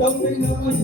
नमन नमन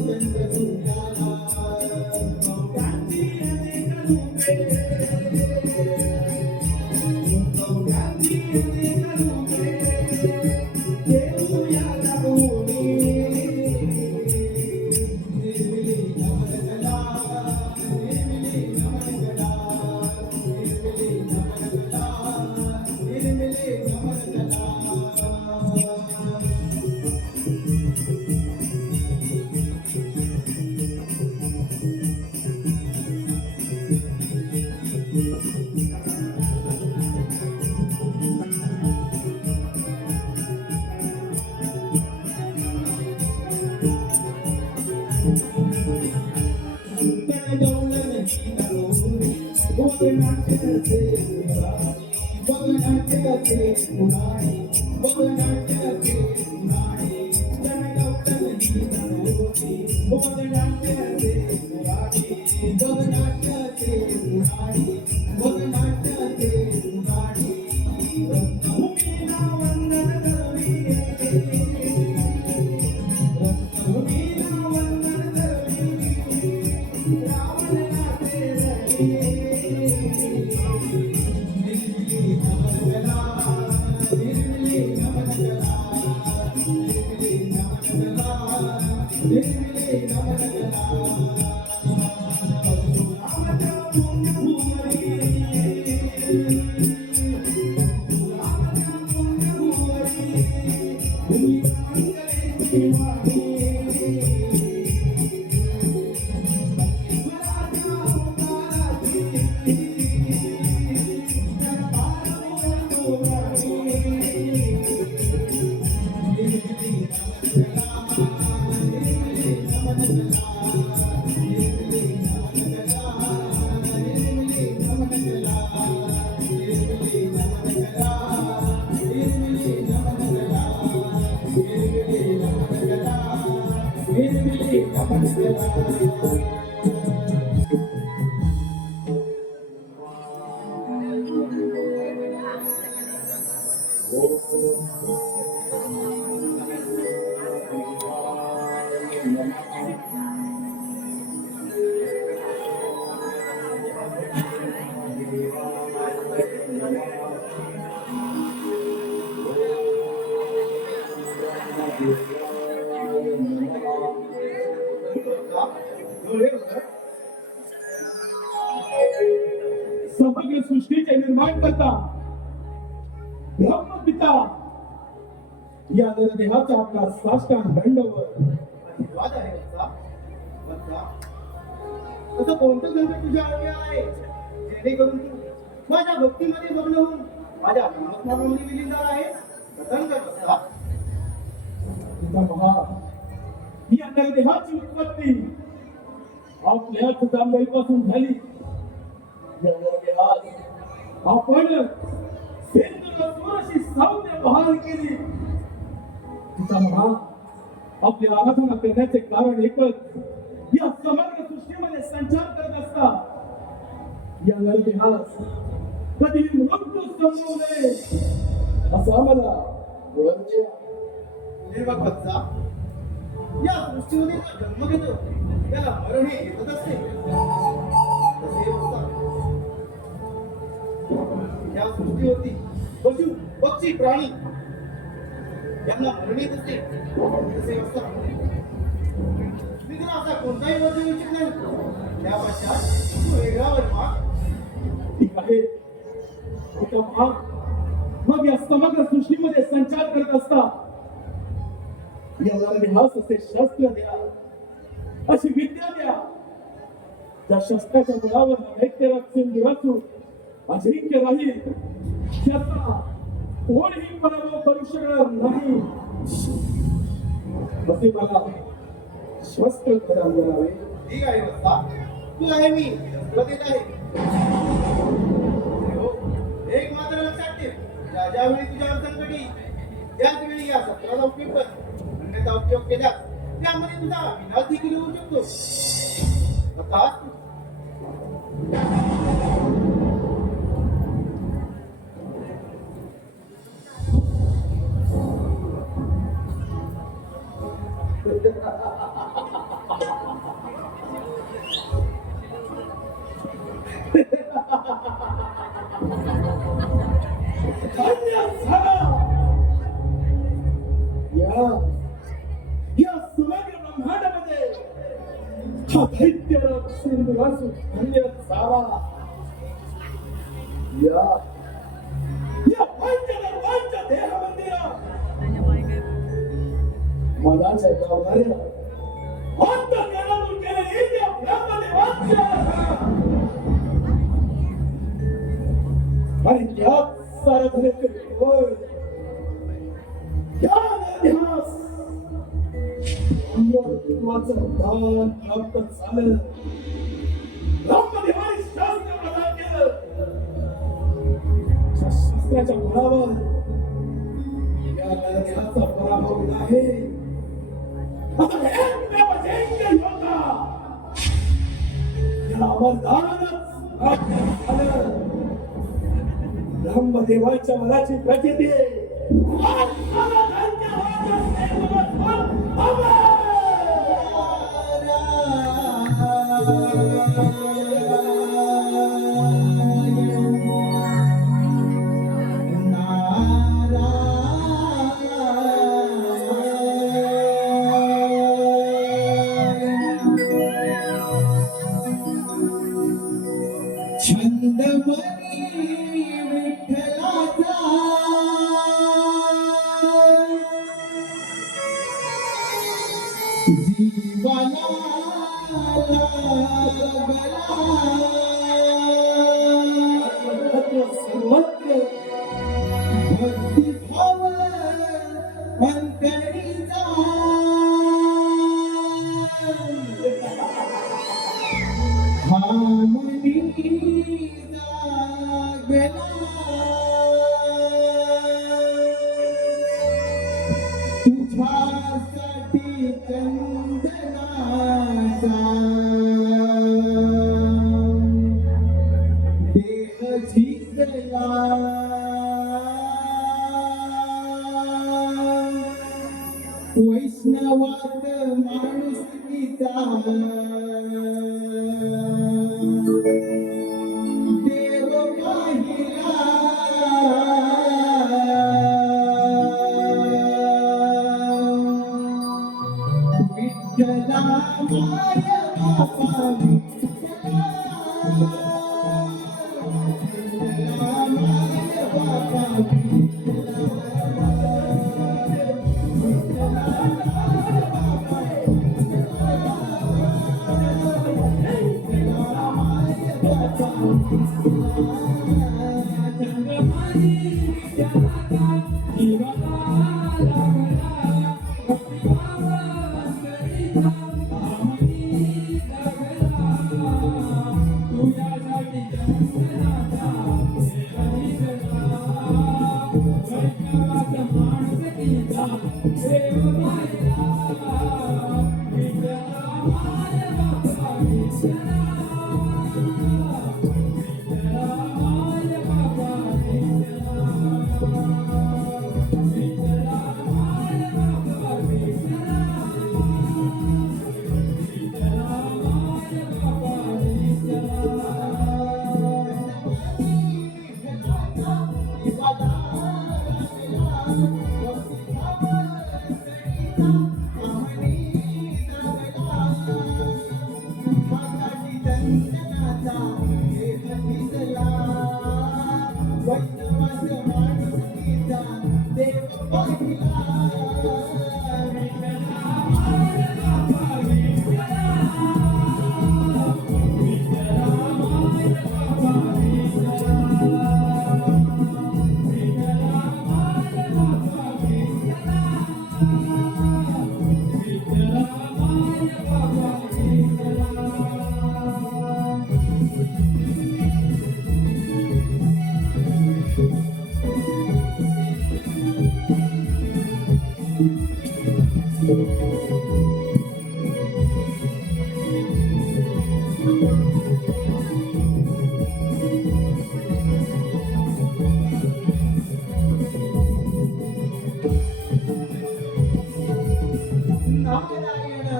समग्र सृष्टीचे निर्माण करता ब्रह्मपिता या नरदेहाचा आपला साष्टांग दंडवर आशीर्वाद आहे वत्सा. असं कोणतं संकट तुझ्या आरोग्य आहे जेणेकरून तू माझ्या भक्तीमध्ये मग्न होऊन माझ्या नामस्मरणामध्ये विलीन झाला आहे. कथन कर वत्सा. या नरदेहाची उत्पत्ती आपल्याच जांभळीपासून झाली. या नरदेहात आपण सिंधुरसुराशी सौम्य बहार केली. आपल्या आराधना करण्याचे कारण एकच, या समग्र सृष्टीमध्ये संचार करत असता या नरदेहास कधी मृत्यू संभवू नये असं आम्हाला वरचे हे बघ वत्सा, या सृष्टीमध्ये जो जन्म घेतो त्याला मरण हे येतच असते. तसे वत्सा, या सृष्टीवरती पशु पक्षी प्राणी यांना मरण येत असते. तसे वत्सा, मी तुला असा कोणताही वर्ग इच्छित नाही. त्या पश्चात तू वेगळा वर्ग ठीक आहे. मग या समग्र सृष्टीमध्ये संचार करत असता या नरदेहास असे शस्त्र द्या, अशी विद्या द्या, त्या शस्त्राच्या बळावर दैत्यराज सिंधुरासुर अजिंक्य राहील. त्याचा कोणीही पराभव करू शकणार नाही. असे मला शस्त्र प्रदान करावे. ठीक आहे वत्सा, तू आहे मी तुला देत आहे. हो, एक मात्र लक्षात ठेव, ज्यावेळी तुझ्यावर संकटी त्याच वेळी या शस्त्राचा उपयोग कर. अन्यथा उपयोग केल्यास त्यामध्ये तुझा विनाश देखील होऊ शकतो. आता या समग्र ब्रह्मांडामध्ये हा दैत्यराज सिंधुरासुर धन्य झाला. या पंचदेवांच्या देहमंदिरात मनाच्या गावणाऱ्या अंतःकरणातून केलेली त्या ब्रह्मदेवांची आणि त्यात सारथण्याचे फळ ध्यास अमृतत्वाचं दान प्राप्त झालं. ब्रह्मदेवाने शास्त्र प्रदान केलं. त्या शास्त्राच्या बळावर या नरदेहाचा पराभव नाही. आता एकमेव अजिंक्य योद्धा याला अमरदानच प्राप्त झालं. ब्रह्मदेवाच्या वराची प्रचिती वैष्णवात माणुसकीचा देव पाहिला विठ्ठल विठ्ठला माय बापा विठ्ठला माय बापा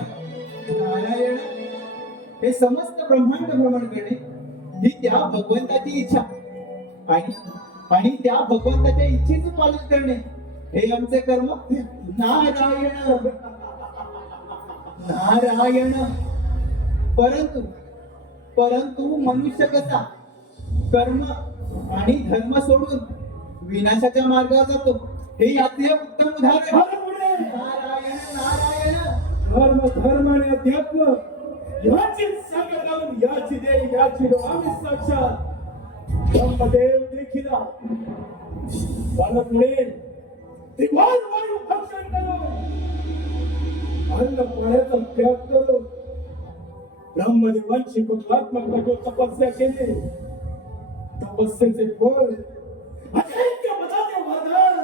नारायण हे समस्त ब्रह्मांड भ्रमण करणे ही त्या भगवंताची इच्छा आणि त्या भगवंताच्या इच्छेचे पालन करणे हे आमचे कर्म. नारायण नारायण. परंतु परंतु मनुष्य कसा कर्म आणि धर्म सोडून विनाशाच्या मार्गावर जातो हे याचे उत्तम उदाहरण. नारायण नारायण. धर्म आणि अध्यात्म याची सांगड घालून याची देव याची आम्ही साक्षात ब्रह्मदेव देखील बालकमुळे त्रिवार वायू भक्षण करून अन्न पाण्याचा त्याग करून ब्रह्मदेवांची कुटुंबात्मक कठोर तपस्या केली. तपस्येचे फळ अनेक मताचे वादन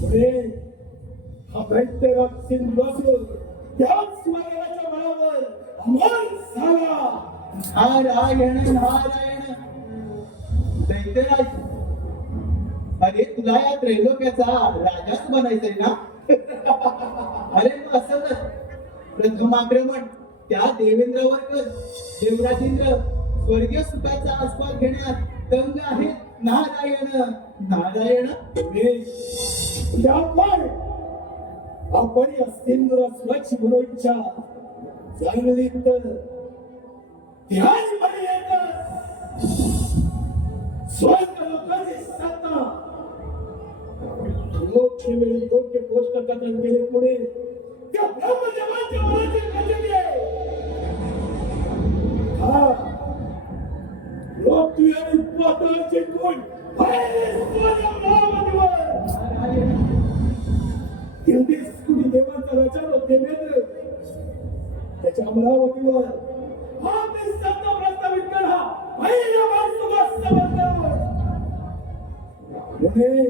पुढे हा दैत्यराज सिंधुरासुर त्याच स्वर्गाच्या बळावर अमर झाला. नारायण नारायण. दैत्यराज अरे तुला या त्रैलोक्याचा राजाच बनायचंय ना. अरे मग असं तर प्रथम आक्रमण त्या देवेंद्रावर कर. देवराजेंद्र स्वर्गीय सुखाचा आस्वाद घेण्यात दंग आहेत. नारायण नारायण. आपण या सिंधुरासुराची मनोइच्छा जाणली तर त्याच मर्यादेत स्वर्ग लोकांची सत्ता योग्य वेळी योग्य गोष्ट कथन केले पुढे त्या ब्रह्मदेवाच्या मनाची गजनी आहे. हा मृत्यू आणि पाताळाचे गुण कुणी देवांचा रचना देवेंद्र त्याच्या अमरावतीवर हा मी सत्ता प्रस्तावित करा पहिल्या पुणे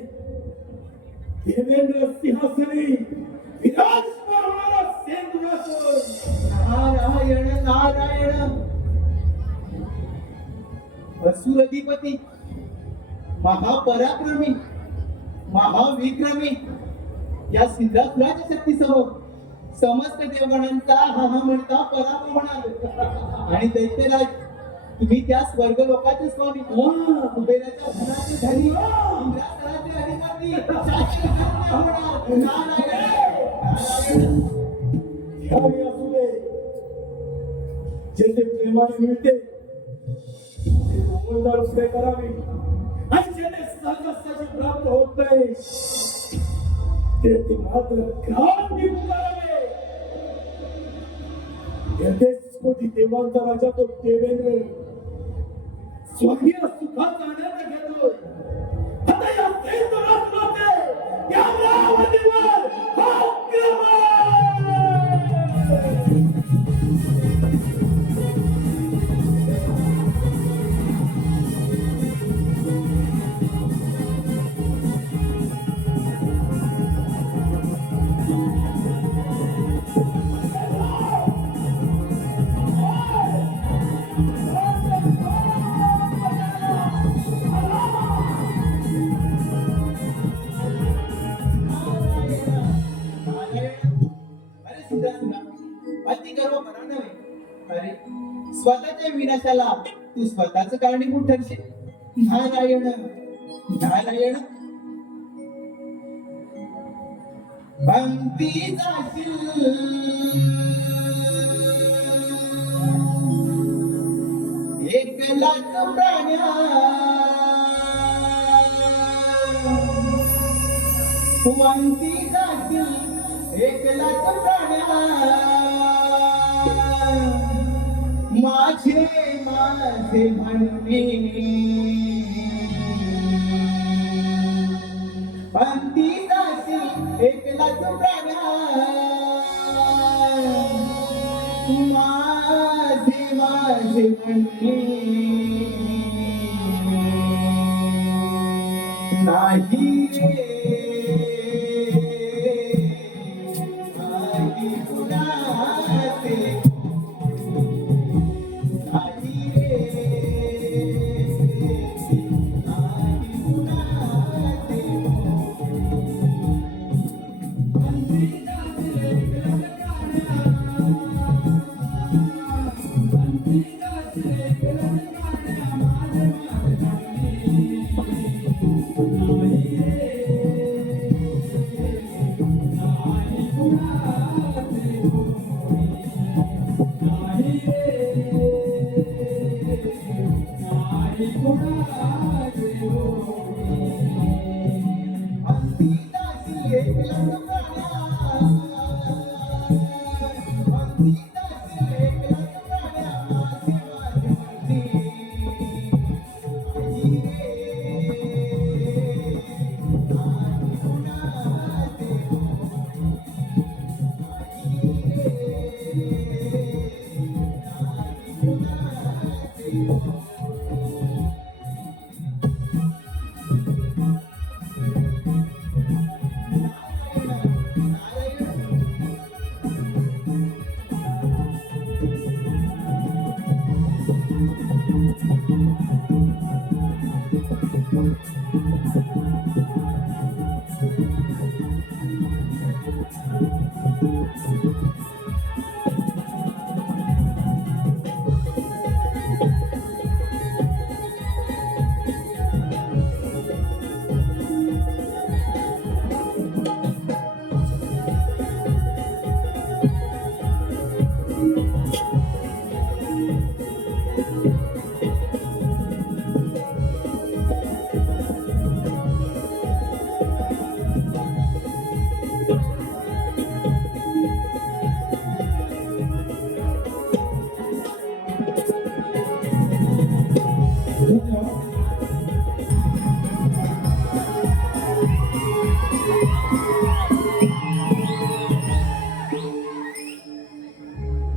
देवेंद्र सिंहासनी विराजमान होणारा सिंधुरासुर. नारायण नारायण. असुरधिपती महापराक्रमी महाविक्रमी या सिंधुरासुराच्या शक्तीसह समस्त देवगणांचा हा म्हणता पराभव होणार. आणि दैत्यराज तुम्ही त्या स्वर्ग लोकाचे स्वामी कुबेराच्या धनाचे धनी इंद्रासनाचे अधिपती शासन होणार. नारायण नारायण. ध्यानी असू दे, जेथे प्रेमाने मिळते ते अंमलदार पुढे करावी, आणि जेथे सर्वस्वाची प्राप्त होत नाही ते मात्र क्रांती करावे. येथेच कोटी देवांचा राजा तो देवेंद्र स्वर्गीय सुखाचा आनंद घेतोय. आता या संयुक्त राष्ट्राचे या अमरावतीवर आक्रमण! अति गर्व म्हणा नव्हे. अरे स्वतःच्या विनाशाला तू स्वतःच कारणीभूत ठरशील. नारायण नारायण पंक्ती जाशील एक लाख प्राण्या पंक्ती जाशील एक लाख प्राण्या माझे माझे म्हणणे पंक्ती जाशील एक लाख प्राण्या माझे माझे म्हणणे नाही रे नाही कुणाचे नाही रे नाही कुणाचे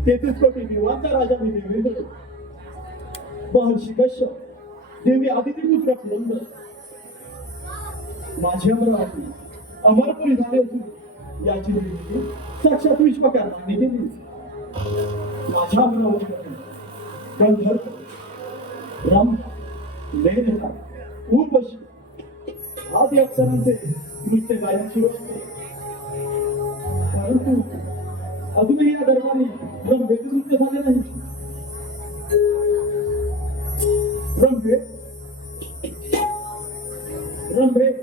तेहतीस कोटी देवांचा राजा मी देवेंद्र, महर्षी कश्यप, देवी आदितीपुत्र नंद, माझी अमरावती अमरपुरी झाले असून याची निर्मिती साक्षात विश्वकर्मांनी केली. माझ्या अमरावतीमध्ये गंधर्व, ब्रह्म, मेघना, उर्वशी आदी अप्सरांचे नृत्य गायनाची असते. परंतु अजूनही या दरबारी रंगभेद नृत्य झाले नाही. रंगभेद रंगभेद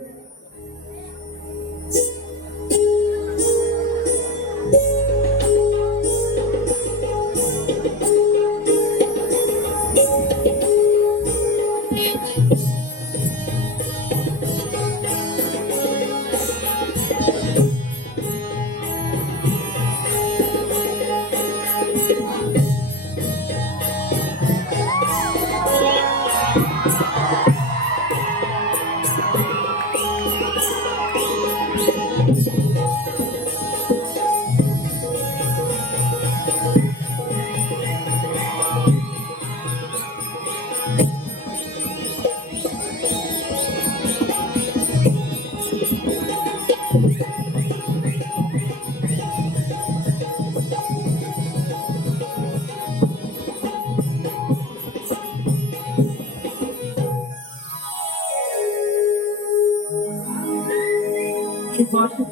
आपली भाषा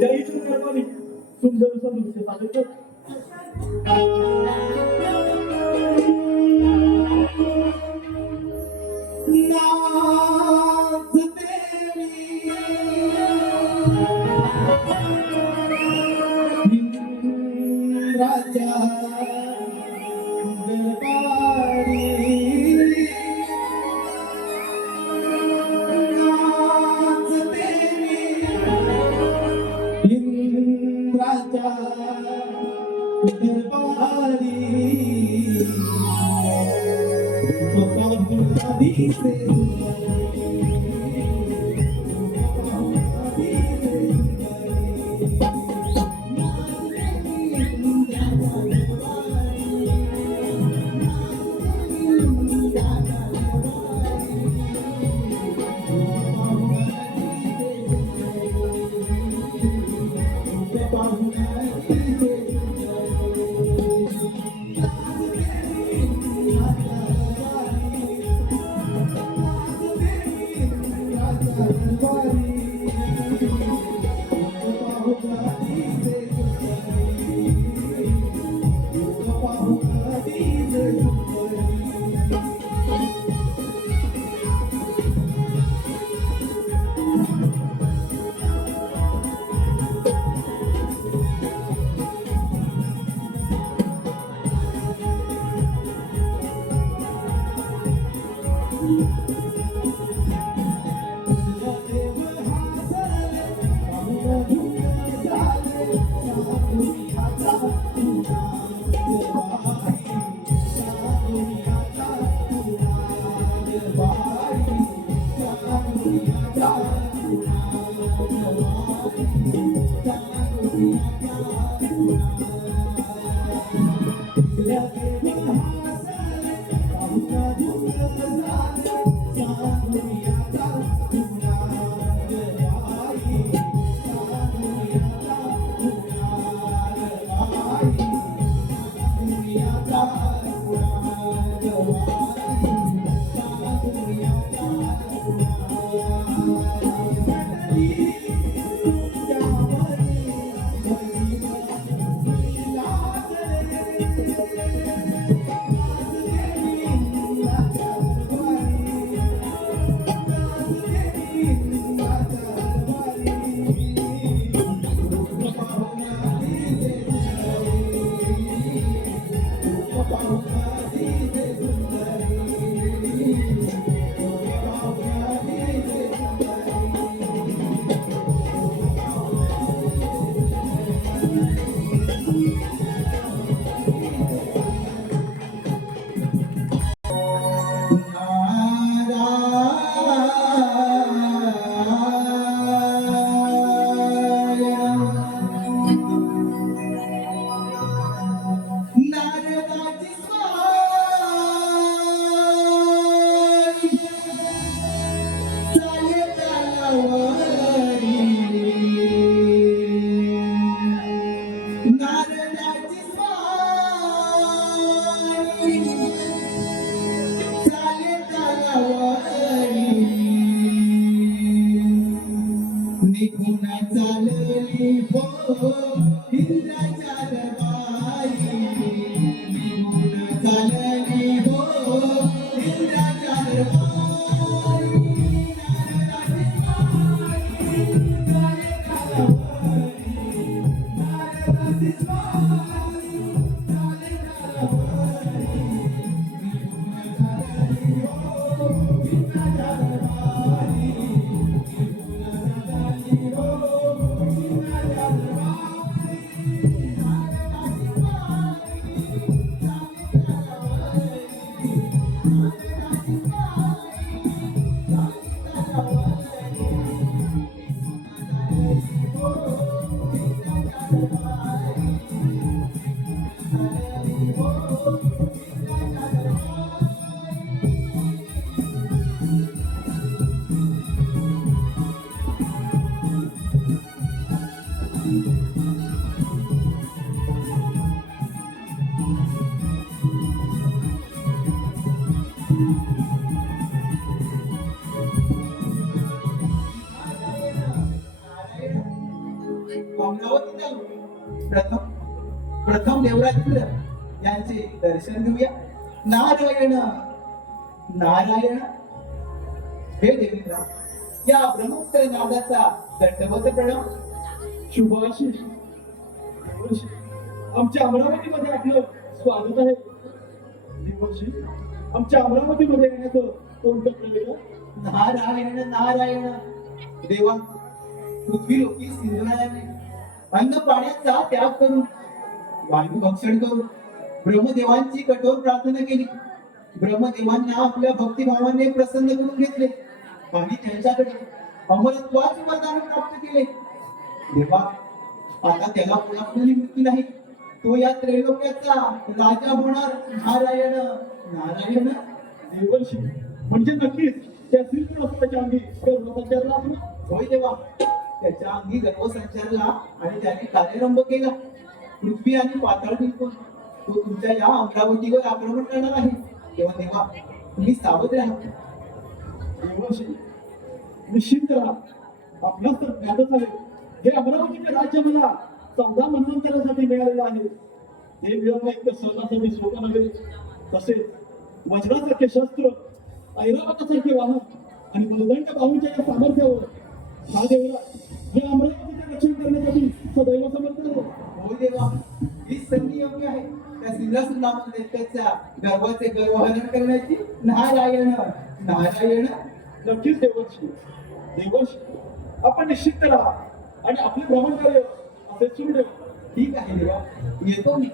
या इतर कर्माने सुंदर असं दृश्य सादर करतो. नाच देवी राजा दरबारी नाच देवी राजा दरबारी दिसे चालू. प्रथम देवराज यांचे दर्शन घेऊया. नारायण नारायण. हे देवेंद्र, या ब्रह्मोत्तर नादाचा दंडवत प्रणाम. शुभाशीष देवर्षी, आमच्या अमरावतीमध्ये आपलं स्वागत आहे. देवर्षी, आमच्या अमरावतीमध्ये येण्याचं कोणतं प्रवेश? नारायण नारायण. देवा, पृथ्वी लोकी सिंधुरायाने अन्न पाण्याचा त्याग करून, वायू भक्षण करून ब्रह्मदेवांची कठोर प्रार्थना केली. ब्रह्मदेवांना आपल्या भक्तिभावाने प्रसन्न करून घेतले आणि त्यांच्याकडे अमरत्वाचे वरदान प्राप्त केले. देवा, आता त्याला पुन्हा मृत्यू नाही. तो या त्रैलोक्याचा राजा होणार. नारायण नारायण. देवर्षी, म्हणजे नक्कीच त्या श्रीकृष्णाच्या अंगी गर्भसंचारला असेल. होय देवा, त्याच्या अंगी गर्भ संचारला आणि त्याने कार्यारंभ केला. पृथ्वी आणि पाताळ जिंकून तो तुमच्या या अमरावतीवर आक्रमण करणार आहे. तेव्हा देवा, तुम्ही सावध राहा. देवर्षी, निश्चिंत राहा. आपणास तर ज्ञातच आहे, हे अमरावतीचे राज्य मला 14 मन्वंतरासाठी मिळालेलं आहे. हे मिळवणं एक सहजासाठी सोपं नव्हे. तसेच वज्रासारखे शस्त्र, ऐरावतासारखे वाहन आणि बलदंड बाहूच्या या सामर्थ्यावर हा देवराज या अमरावतीचे रक्षण करण्यासाठी सदैव समर्थ आहे. हो देवा, ही संधी योग्य आहे त्या सिंहासनामध्ये त्याच्या गर्भाचे गर्वहरण करण्याची. नारायण नारायण. नक्कीच देवर्षी. देवर्षी, आपण निश्चित राहा आणि आपले भ्रमण कार्य असे सुरू ठेवा. ठीक आहे देवा, येतो मी.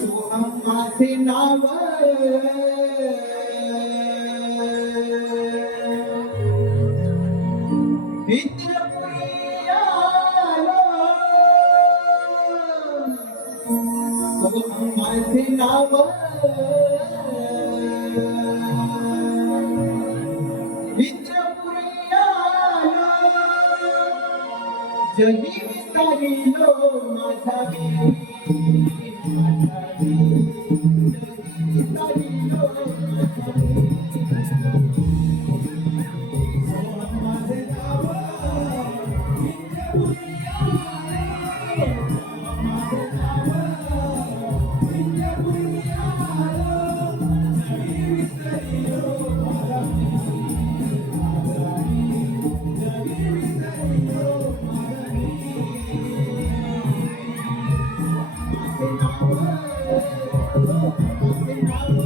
सोहम माझे नाव, मित्रपुरी आलो. सोहम माझे नाव, मित्रपुरी आलो. जगी विस्तारिलो माझा देवी, माझा देवी. जगी विस्तारिलो माझा देवी. सोहम माझे नाव, मित्रपुरी आलो. सोहम माझे नाव, मित्रपुरी आलो. जगी विस्तारिलो माझा देवी, माझा देवी. जगी विस्तारिलो माझा देवी. माझे नाव, माझे नाव.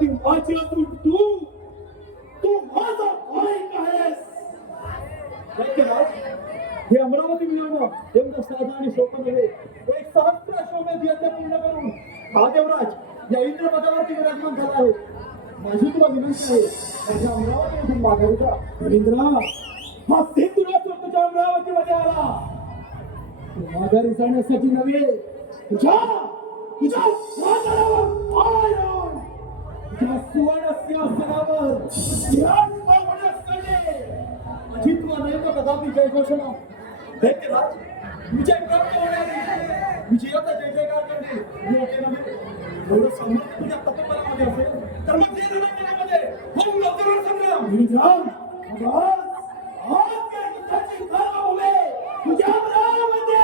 ती माझी असून तू माझा माईक आहेस. हे अमरावती मिळवणं एवढं साधा आणि सोपं नव्हे. एक सहस्त्र अश्वमेध यज्ञ पूर्ण करून हा देवराज या इंद्रपदावरती विराजमान झाला आहे. माझी तुला विनंती आहे, माझ्या अमरावतीमधून माघारी जा. इंद्रा, हा सिंधुराज तुझ्या अमरावतीमध्ये आला. तू माघारी जाण्यासाठी नव्हे, तुझ्या राजावर पाय रोव. तुझ्या सुवर्ण सिंहासनावर विराजमान होण्यासाठी माझी तुला नाही का कदापि जय घोषणा. दैत्यराज, विजय प्राप्त होण्याआधी विजयाचा जय जयकार करणे योग्य नव्हे. एवढं सामर्थ्य तुझ्या तत्परामध्ये असेल तर मग ते रणांगणामध्ये होऊन लवकर संग्राम. आज या युद्धाची कर्मभूमी तुझ्या अमरावती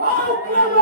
आक्रमण.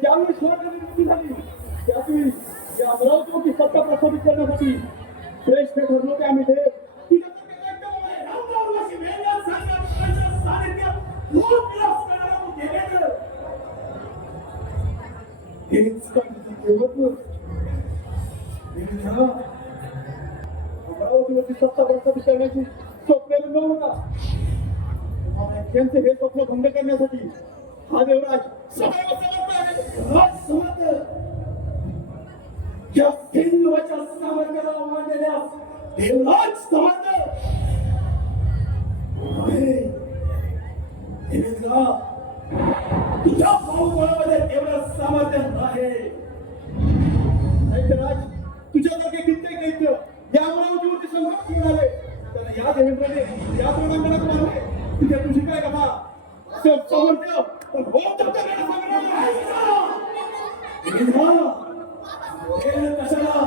ज्यावेळी स्वर्गनिर्मिती झाली त्यावेळी या अमरावतीवरती सत्ता प्रस्थापित करण्यासाठी श्रेष्ठ ठरलो की आम्ही देव अमरावतीवरती सत्ता प्रस्थापित करण्याची स्वप्न न होता त्यांचे हे स्वप्न भंग करण्यासाठी हा देवराज सदैव समर्थ आहे. समर्थ या सिंधूच्या सामर्थ्याला आव्हान देण्यास देवराज समर्थ आहे. देवेंद्र, तुझ्या भाऊबळामध्ये तेवढं सामर्थ्य आहे. दैत्यराज, तुझ्यासारखे कित्येक दैत्य या अमरावतीवरती संघर्ष घेऊन आले तर या देवेंद्रने या रणांगणात मारले. तुझ्या तुझी काय कथा सामर्थ्य पण होत कशाला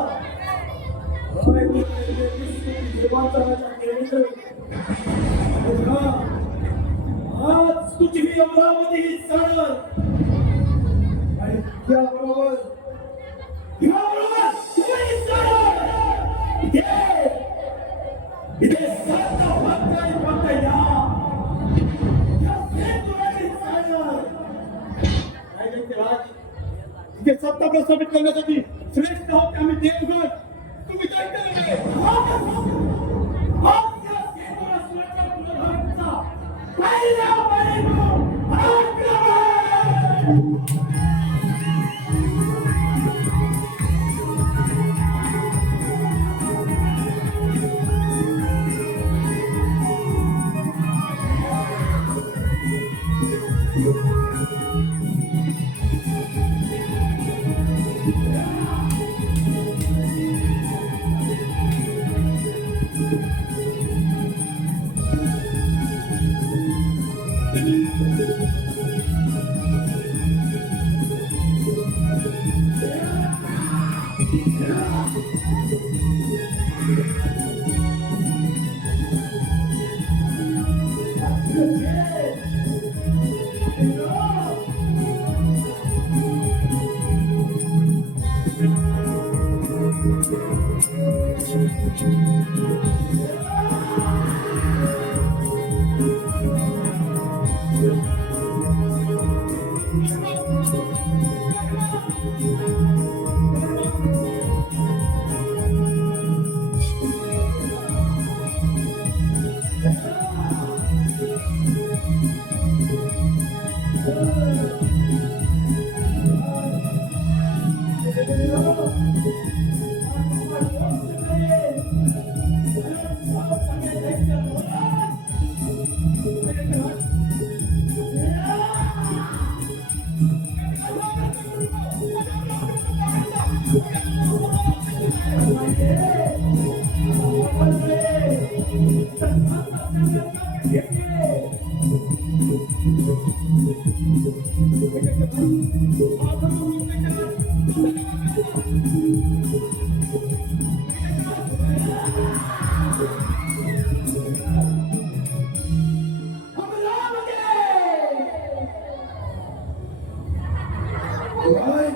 आज तुझी ही अमरावती ही सण आणि त्याबरोबर इथे सत्ता फक्त इथे सत्ता प्रस्थापित करण्यासाठी श्रेष्ठ आहोत आम्ही देवगण. तुम्ही दैत्य नव्हे. काय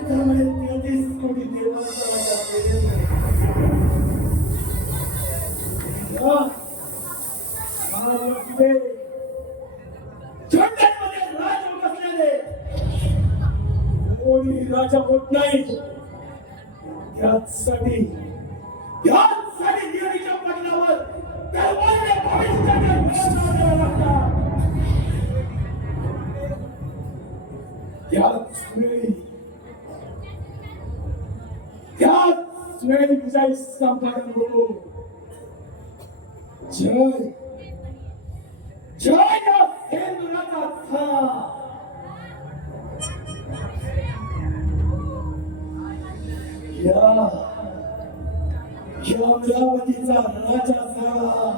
त्यामुळे 33 कोटी देवांचा राजा केलेला. महाराष्ट्रामध्ये झंड्यामध्ये राज बसलेले कोणी राजा होत नाही. यासाठी देवीच्या पटलावर दरवाजे भविष्याने घोषणा लागतात. त्याच वेळी विजय संपादन होतो. जय जय या हिंदुराचा झाला. या अमरावतीचा राजा झाला.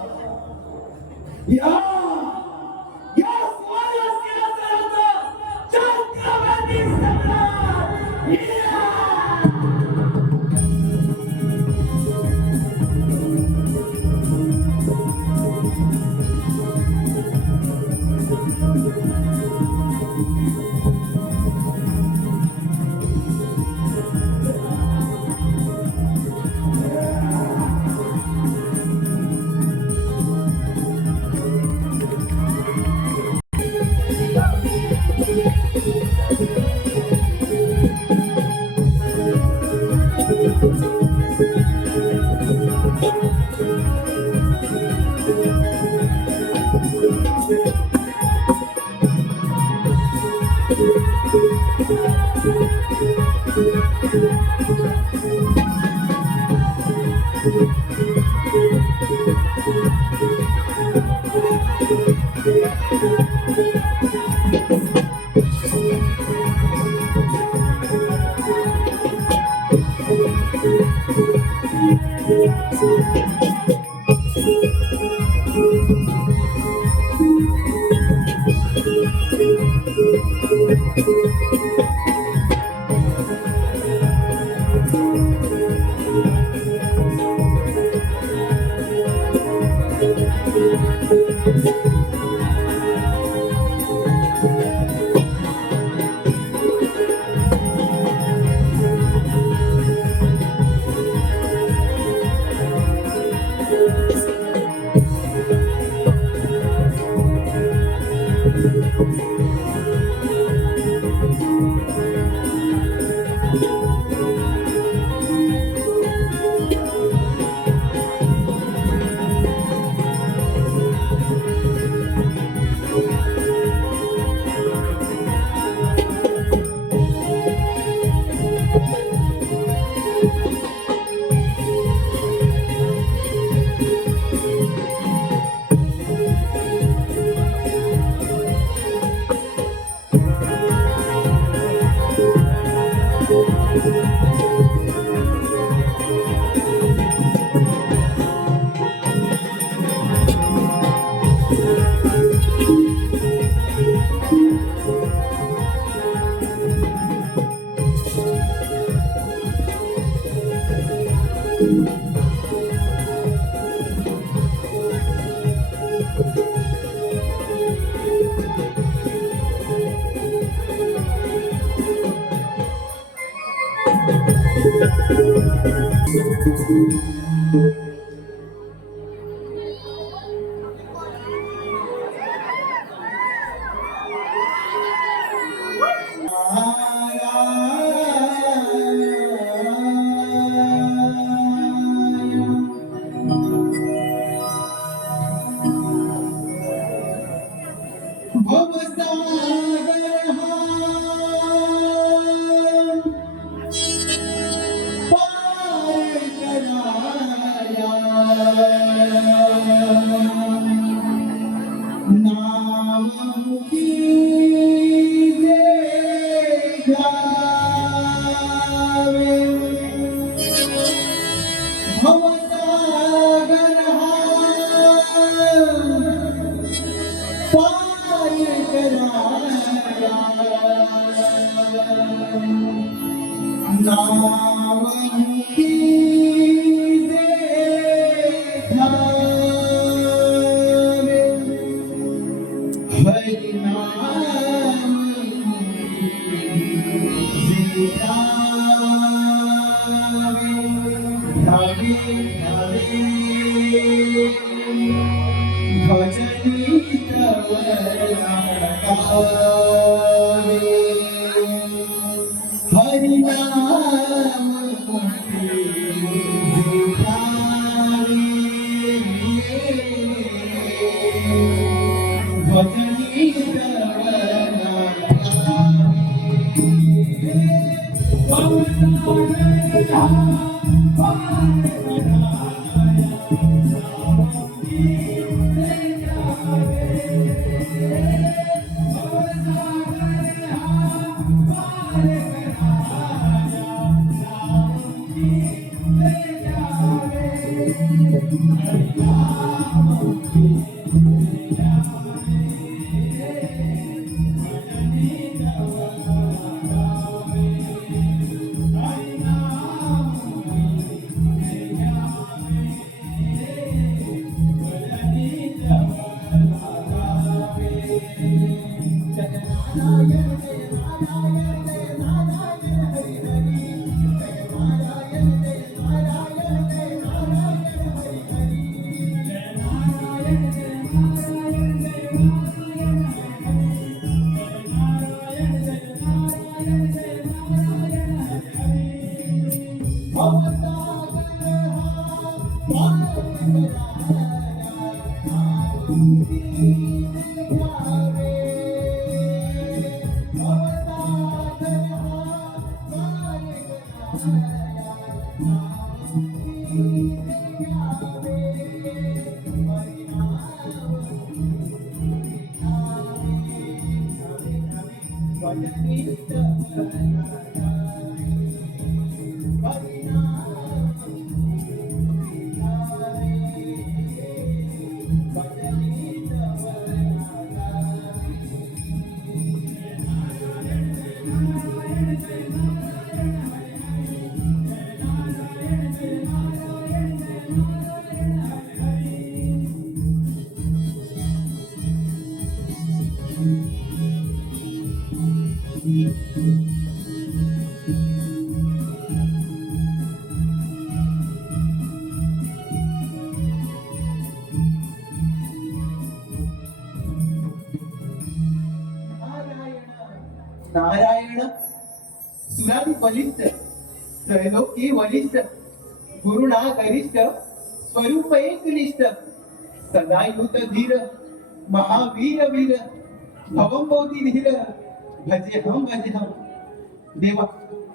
या स्वारस्याचा राजा छत्रपती सम्राट. नारायण सुरारी बलिष्ठ त्रैलोकी वलिष्ठ गुरुणा गरिष्ठ स्वरूप एकनिष्ठ सदायुत धीर महावीर वीर भवंबोधी धीर भजे हम देवा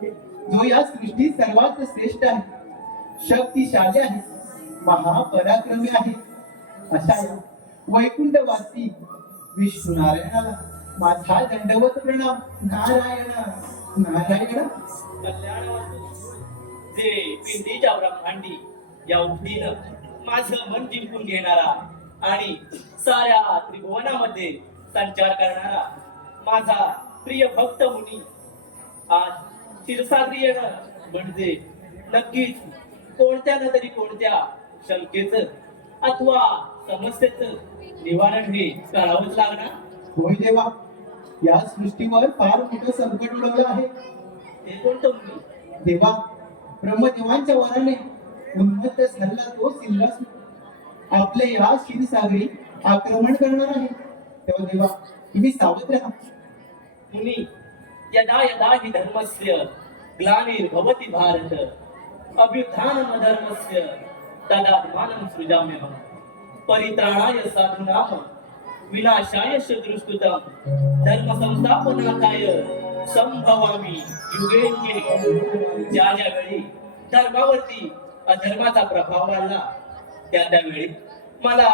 जो या सृष्टीत सर्वात श्रेष्ठ आहे शक्तिशाली आहे महापराक्रमी आहे अशा या वैकुंठवासी विष्णू नारायणाला माझा दंडवत प्रणाम. नारायण नारायण कल्याण वास्तू जे पिंडीच्या ब्रह्मांडी या उक्तीनं माझं मन जिंकून घेणारा आणि साऱ्या त्रिभुवनामध्ये संचार करणारा माझा प्रिय भक्त मुनी आज क्षीरसागरी येणं म्हणजे नक्कीच कोणत्या ना तरी कोणत्या शंकेचं अथवा समस्येचं निवारण हे करावंच लागणार. होय देवा, या सृष्टीवर फार मोठं संकट उडवलं आहे. ते कोणतं मुनी? देवा, ब्रह्मदेवांच्या वराने उन्मत्त झालेला तो सिंहासूर आपल्या या क्षीरसागरी आक्रमण करणार आहे. तेव्हा देवा, तुम्ही सावध राहा. मुनी, यदा यदा हि धर्मस्य ग्लानिर्भवति भारत अभ्युत्थानमधर्मस्य तदात्मानं सृजाम्यहम् परित्राणाय साधूनां विनाशाय च दुष्कृतं धर्म संस्थापनार्थाय संभवामि युगे युगे. ज्या ज्या वेळी धर्मावरती अधर्माचा प्रभाव वाढला त्या त्यावेळी मला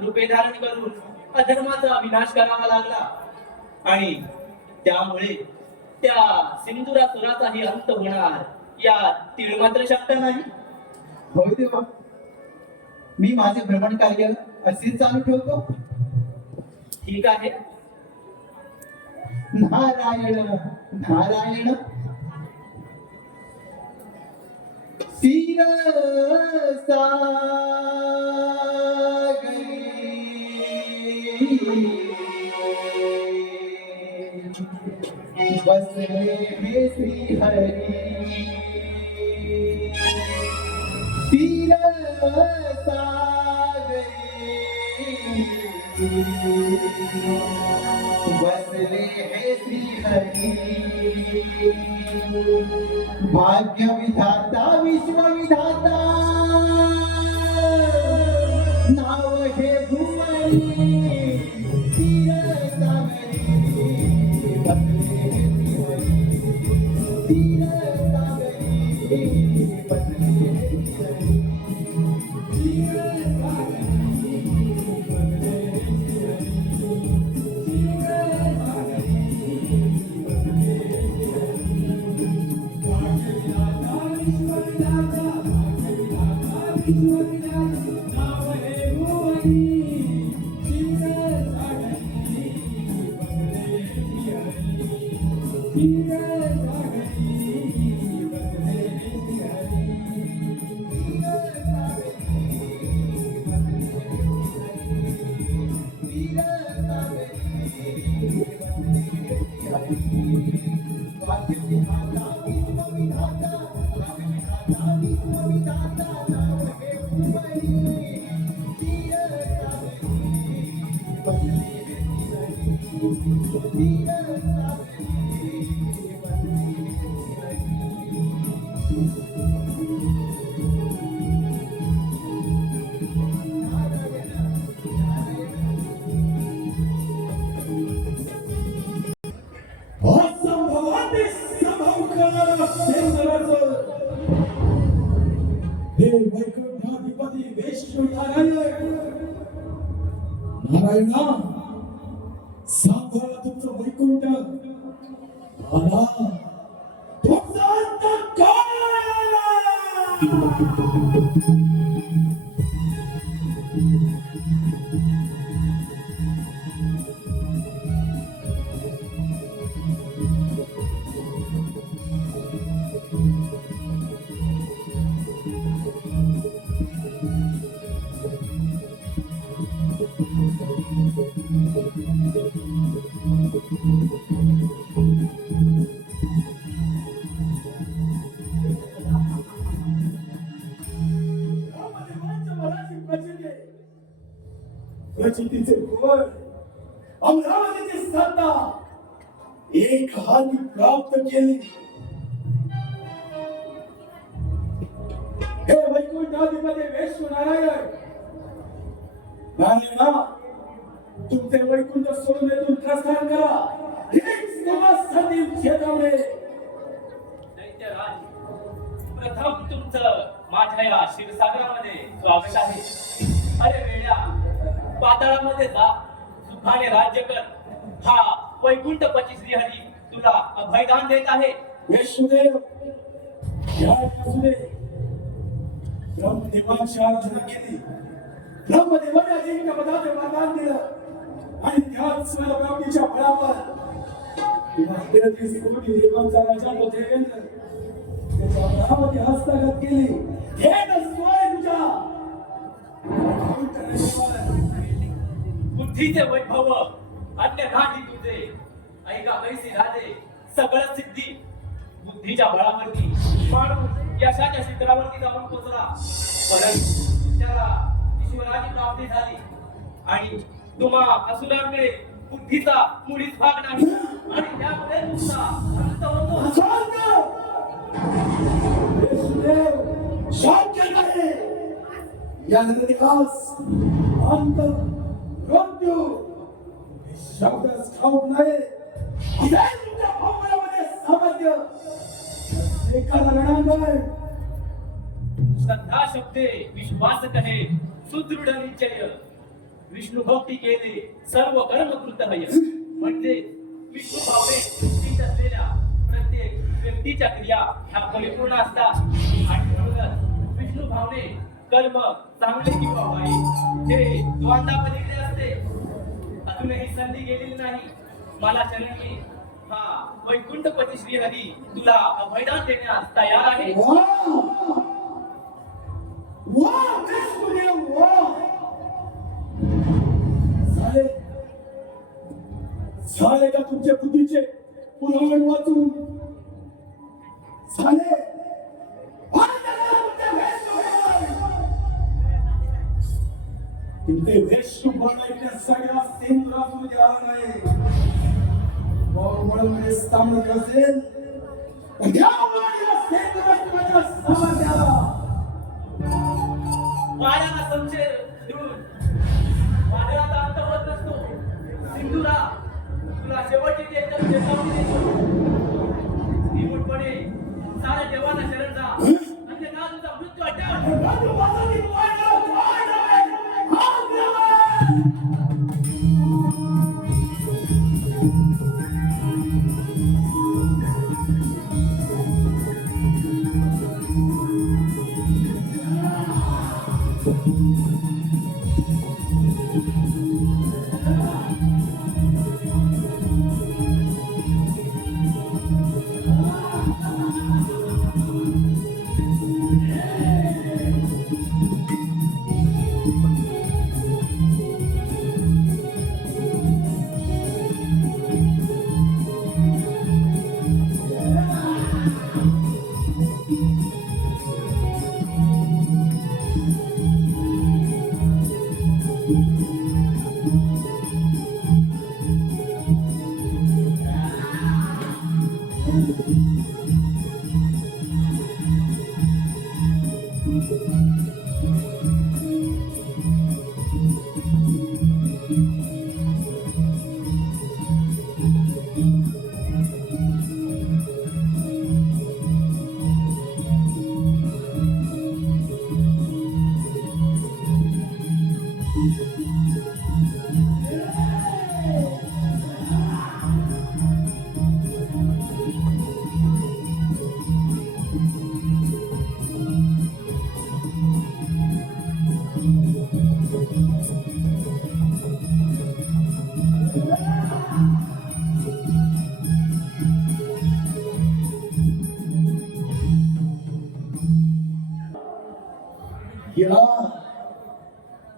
रूपे धारण करून अधर्माचा विनाश करावा लागला आणि त्यामुळे त्या सिंधुरासुराचाही अंत होणार या तीळ मात्र शक्य नाही. होय देवा, मी माझे भ्रमण कार्य असेच चालू ठेवतो. ठीक आहे. नारायण नारायण क्षीरसागरी बसले हे श्री हरी. बसले हे श्री हरी. भाग्य विधाता विश्वविधाता नाव हे भुवनी क्षीरसागरी. बसले हे श्री हरी. क्षीरसागरी बसले हे श्री हरी. असंभवाचे संभव करणारा शंकराचं हे वैकुंठाधिपती विष्णू नारायण. नारायणा, सांभाळा तुमचं वैकुंठ. आला तुमचा अंत काय? प्रचितीचे फळ अमरावतीची सत्ता एक हाती प्राप्त केली. हे वैकुंठाधिपती विष्णू नारायण. नारायणा, तुमचे वैकुंठ सोडून येथून प्रस्थान करा. हीच तुम्हाला संधी क्षेत्रामुळे. दैत्यराज, प्रथम तुमचं माझ्या या क्षीरसागरामध्ये स्वागत आहे. अरे वेड्या, पाताळामध्ये जा, सुखाने राज्य कर. हा वैकुंठपती श्रीहरी तुला अभय मैदान देत आहे. वैष्णुदेव या असू दे. ब्रह्मदेवांची आराधना केली. ब्रह्मदेवाने देवीच्या पदाचे वरदान दिलं आणि त्याच स्वरप्राप्तीच्या बळावर 33 कोटी देवांचा राजा तो देवेंद्र त्याच्या बळावरती हस्तगत केली. हे नसतोय तुझ्या बुद्धीचे वैभव अन्य नाही तुझे. ऐका कैसी राधे सगळं सिद्धी बुद्धीच्या बळावरती माणूस यशाच्या शिखरावरती जाऊन पोचला. परंतु त्याला ईश्वराची प्राप्ती झाली आणि तुम्हा असुरांकडे बुद्धीचा मुळीच भाग नाही आणि त्यामुळे तुमचा अंत होतो. शक्य नाही. या इतिहास अंत मृत्यू हे शब्दच ठाऊक नाही. तुमच्या भावनामध्ये सामर्थ्य एखादा रणांगण श्रद्धा शब्दे विश्वास कहे सुदृढ निश्चय. विष्णू भक्ती केले सर्व कर्म कृतय. म्हणजे विष्णू भावने चिंतित असलेल्या प्रत्येक व्यक्तीच्या क्रिया ह्या परिपूर्ण असतात आणि म्हणूनच विष्णू भावने कर्म चांगले किंवा वाईट हे द्वंद्वापलीकडे असते. अजूनही संधी गेलेली नाही. मला शरणी हा वैकुंठपती श्रीहरी तुला अभयदान देण्यास तयार आहे. झाले का तुमच्या बुद्धीचे पुराण वाचून झाले. तुमचे वेश बनवण्यासाठी सेंद्र असू द्या नाही. म्हणून स्थापन असेल वाड्याला संशय देऊन वादळाचा अंत होत नसतो. सिंधुरा तुला शेवटची चेतावणी देतो. निमूटपणे साऱ्या देवांना शरण जा. अन्यथा तुझा मृत्यू अटळ.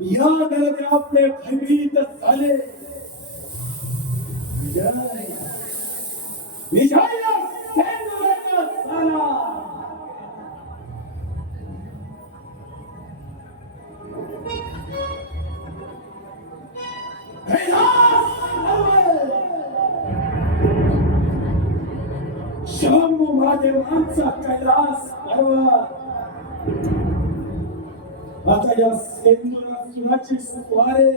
या नरने आपले भयभीत झाले. विजय विजय सेंद्राचा झाला. शंभू महादेवांचा कैलास पर्वत आता या सेंदुरा सुराची सुवारे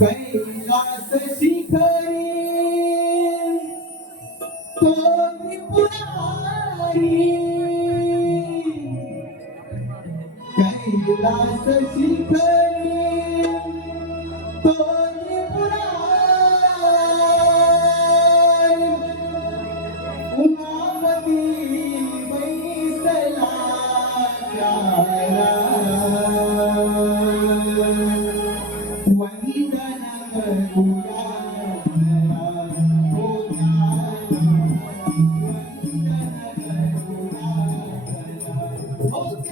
कैलास शिखरी तो त्रिपुरारी कैलास शिखरी तो त्रिपुरारी उमापती बैसला प्यारा वंदन करूया हो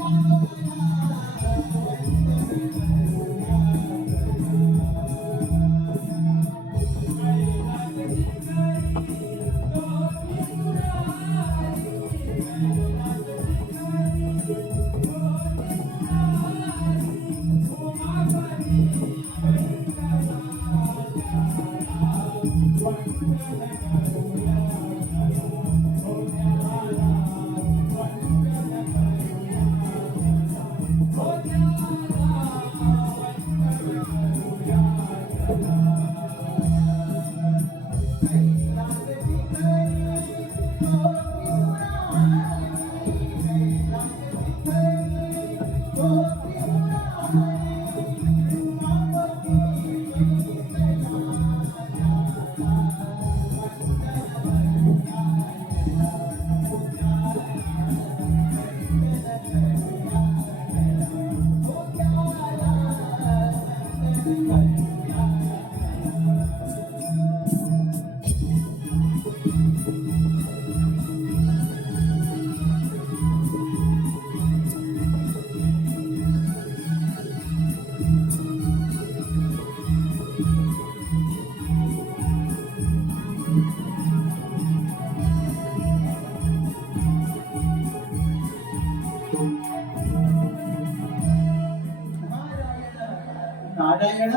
नारायण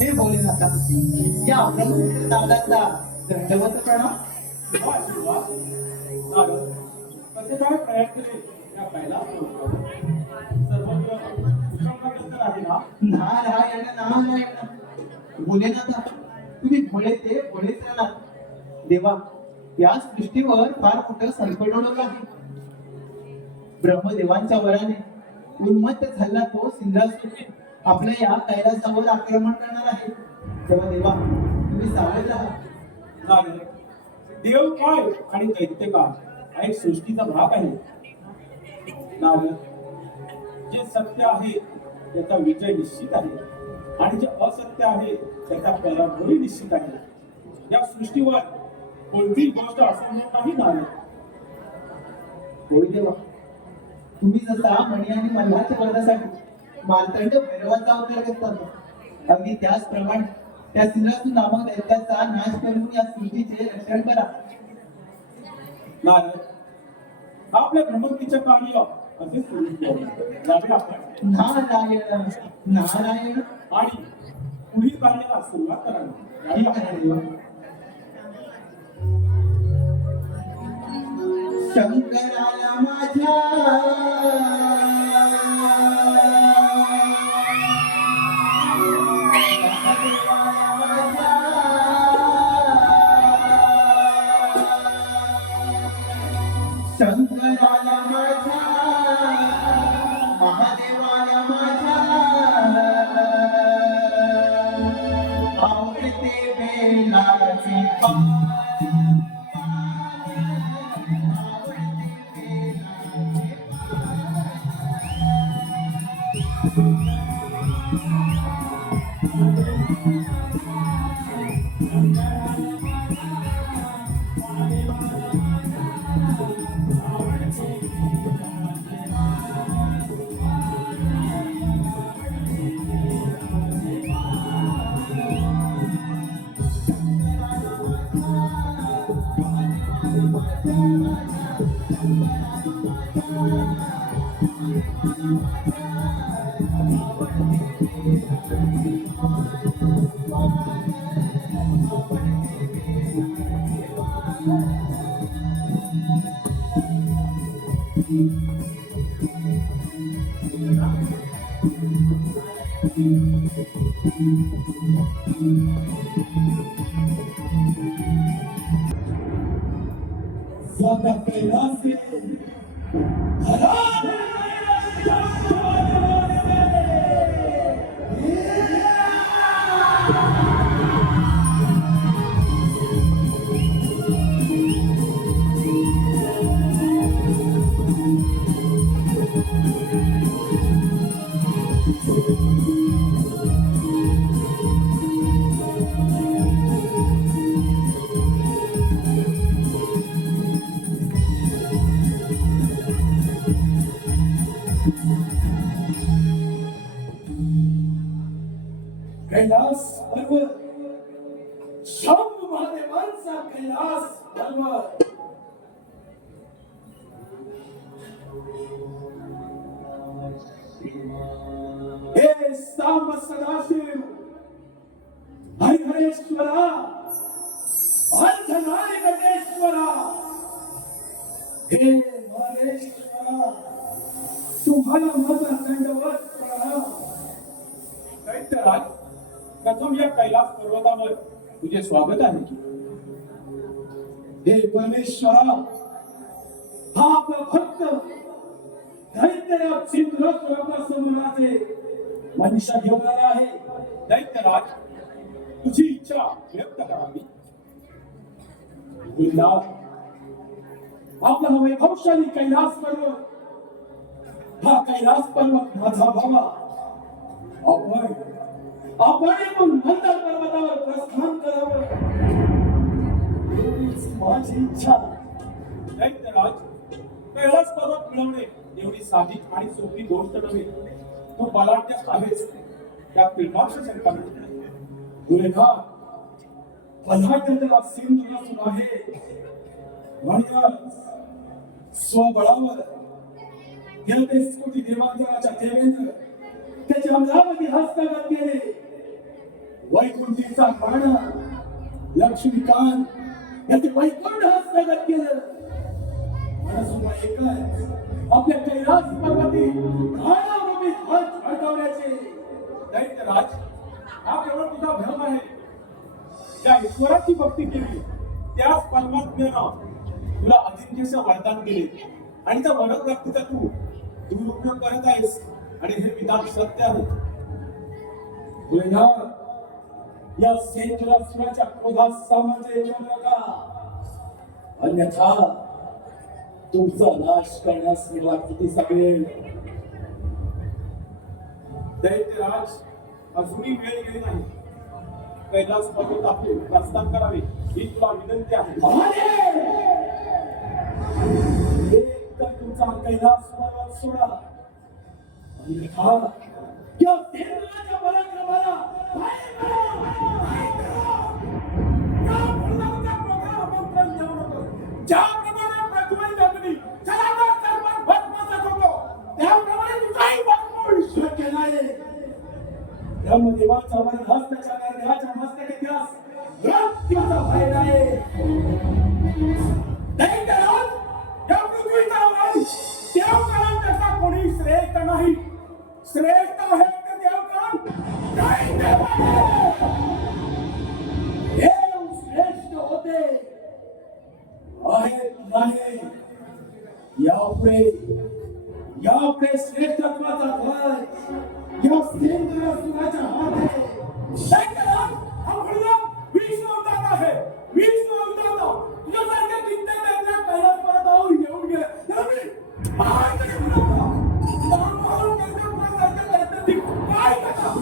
हे भोलेनाथा या ब्रह्मदादाचा दंडवत प्रणाम. कसे काय प्रयत्न या कैलास सर्वत्र सुसंगत आहे ना. नारायण नारायण भोलेनाथा तुम्ही भोळे ते भोळेच राहणार. देवा या सृष्टीवर फार मोठं संकट ओढवलं आहे. ब्रह्मदेवांच्या वराने उन्मत्त झाला तो सिंहासूर आपल्या या कैलासावर आक्रमण करणार आहे. तेव्हा देवा तुम्ही सावध राहा. नाही, देव काय आणि दैत्य काय हा एक सृष्टीचा भाग आहे. नारद, जे सत्य आहे त्याचा विजय निश्चित आहे आणि जे असत्य आहे त्याचा पराभवही निश्चित आहे. या सृष्टीवर कोणतीही गोष्ट असंभव नाही. नारद, होय देवा तुम्ही जसा मणी आणि मल्हारच्या वधासाठी मार्तंड भैरवाचा अवतार घेतला अगदी त्याचप्रमाणे त्या सिंहासूर नामक दैत्याचा नाश करून या सृष्टीचे रक्षण करा. नारद, आपल्या ब्रह्मतीच्या कार्य असे सुरू ठेवले आपण नारायण नारायण आणि पुढील कार्याला सुरुवात करावी. ठीक आहे देवा. शंकराला माझ्या शंकराला माझ्या महादेवाला माझ्या आवडते बेलाचे पान. स्वतः कैलासी कैलास पर्वत शंभ महादेवांचा कैलास पर्वत हे सांब सदाशिव हरिहरेश्वरा अर्धनारीगणेश्वरा हे महेश्वरा तुम्हाला माझा दंडवत प्रणाम. दैत्यराज, प्रथम या कैलास पर्वतावर तुझे स्वागत आहे. हे परमेश्वरा हा आपला भक्त दैत्यराज सिंधुराज आपल्या समोर आहे. मनीषा घेऊन आला आहे. दैत्यराज, तुझी इच्छा व्यक्त करावी. गुरुनाथ, आपला हा वैभवशाली कैलास पर्वत हा कैलास पर्वत माझा भावा आपण येऊन मंदार पर्वतावर प्रस्थान करावं एवढीच माझी इच्छा. दैत्यराज, कैलास पर्वत मिळवणे एवढी साधी आणि सोपी गोष्ट नव्हे. तू बलाढ्य आहेस, त्यात बिलमात्र शंका नाही. गुरुनाथ, बलाढ्याला सिंधू नसून आहे म्हणूनच स्वबळावर या 30 कोटी देवांतराच्या देवेंद्र त्याचे अमरावती हस्तगत केले. वैकुंठीचा प्राण लक्ष्मीकांत याचे वैकुंठ हस्तगत केलं. मनसुबा एकच आपल्या कैलास पर्वती काळारूपी ध्वज फडकवण्याचे. दैत्यराज, हा केवळ तुझा भ्रम आहे. ज्या ईश्वराची भक्ती केली त्याच परमात्म्यानं तुला अजिंक्यचं वरदान केले आणि त्या वरप्राप्तीचा तू दुरुपयोग करत आहेस आणि हे विधान सत्य आहे. गुरुनाथ, या सेंद्रासुराच्या क्रोधात सामर्थ्य येऊ नका, अन्यथा तुमचा नाश करण्यास मला किती सगळे. दैत्यराज, अजूनही वेळ गेली नाही. कैलास पर्वतातून प्रस्थान करावे ही तुला विनंती आहे. एक तर तुमचा कैलास पर्वत सोडा, अन्यथा या सेंद्राच्या पराक्रमाला बाहेर ज्याप्रमाणे प्रज्वल जगली जलाधार सर्वात भस्मसात होतो, त्याप्रमाणे तुझाही भस्म शक्य नाही. ब्रह्मदेवाचा वरदहस्त देहाच्या मस्तक इतिहास मृत्यूचा भय नाही. दैत्यराज, या पृथ्वीचा वन देवकांत तसा कोणी श्रेष्ठ नाही. श्रेष्ठ आहे ते देवकांत दैत्य देव श्रेष्ठ होते आहेत नाही. यापुढे श्रेष्ठत्वाचा ध्वज या सेंद्रासुराच्या हात आहे. दैत्यराज, हा फुलला विष्णू अवतार आहे. विष्णू अवतार तुझ्यासारखे कित्येक दैत्य कैलास पर्वतावर येऊन गेले. त्यामुळे महान दैत्य बनवला. महान दैत्य बनवण्यासारखे दैत्य ती काय करतात?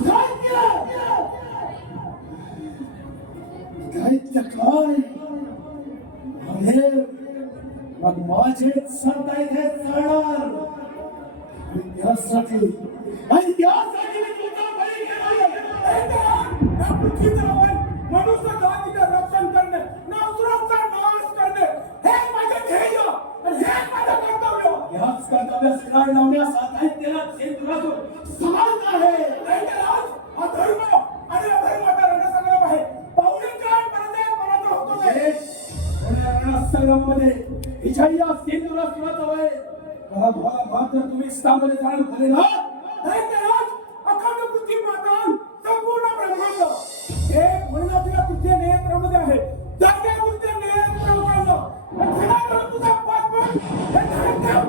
दैत्य काय अरे मग माझेच सांगता इथे चालणार. आणि त्यासाठी मी तुझा बळी घेणार. या पृथ्वीचा वन मनुष्य जातीचे रक्षण करणे, नसुरांचा नाश करणे हे माझे ध्येय आणि हे माझे कर्तव्य. याच कर्तव्यास शिराळ लावण्यास आता त्याला सेंद्रातून समाज आहे. दैत्यराज, हा धर्म आणि अधर्माचा रणसंग्राम आहे. पाहुणे काय संग्रामामध्ये हिच्या या सिंधुरासुराचा वय पराभवाला मात्र तुम्ही स्थामध्ये जाणून झाले ना अखंड पृथ्वी पाताळ संपूर्ण ब्रह्मांड एक महिन्याच्या तुझ्या नेत्रामध्ये आहे जागे तुझ्या नेत्रामध्ये तुझा पाठबळ हे धडधड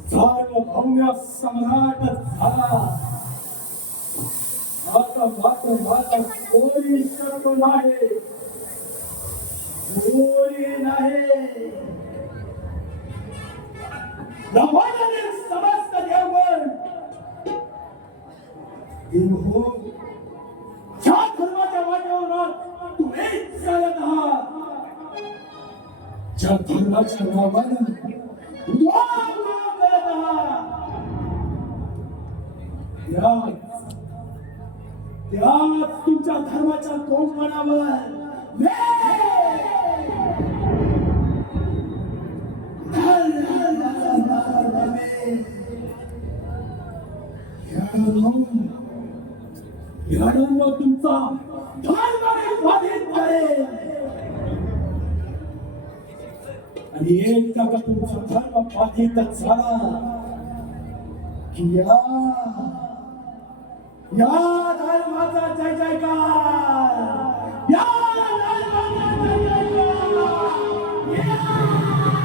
सार्वभौम्य सम्राट झाला आता मात्र माझा कोणी शत्रू नाही कोणी नाही ब्रह्मांडातील समस्त देवगण देव ज्या धर्माच्या वाटेवर तुम्ही चालत आहात ज्या धर्माच्या नावानं उद्धार करत आहात त्याच तुमच्या धर्माच्या तोंडपणावर याडांवर तुमचा धर्म बाधित करेल आणि एकदा का तुमचा धर्म बाधितच झाला की या धर्माचा जय जयकार या धर्माचा जय जयकार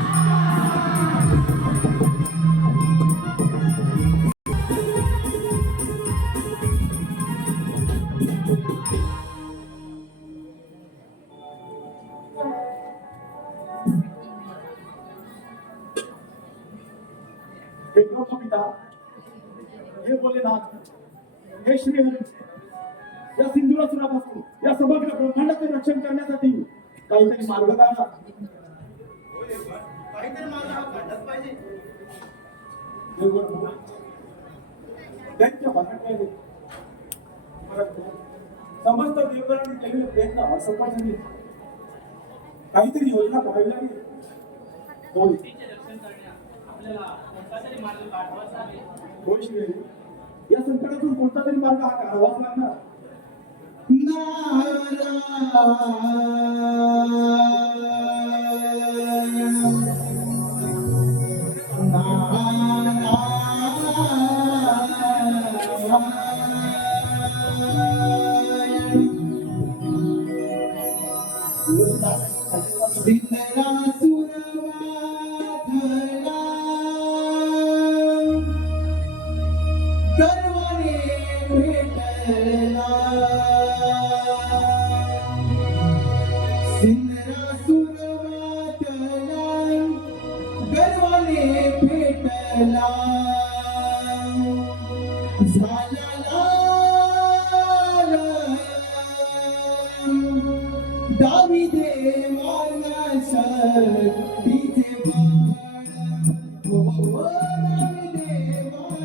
हे पिता हे भोलेनाथ हे श्रीहरी या सिंधुरासुरापासून या समग्र ब्रह्मांडाचे रक्षण करण्यासाठी काहीतरी मार्ग काढा काहीतरी मार्ग हा काढत पाहिजे. देवगण त्यांच्या मनाकडे समस्त देवगणांनी केलेले प्रयत्न असफळ झाले. काहीतरी योजना करावी लागेल. होय तिचे रक्षण करण्यास आपल्याला कोणता तरी मार्ग काढावाच लागेल. होय श्री, या संकटातून कोणता तरी मार्ग हा काढावाच लागणार. दावी देवाना शक्तीचे दावी देवाना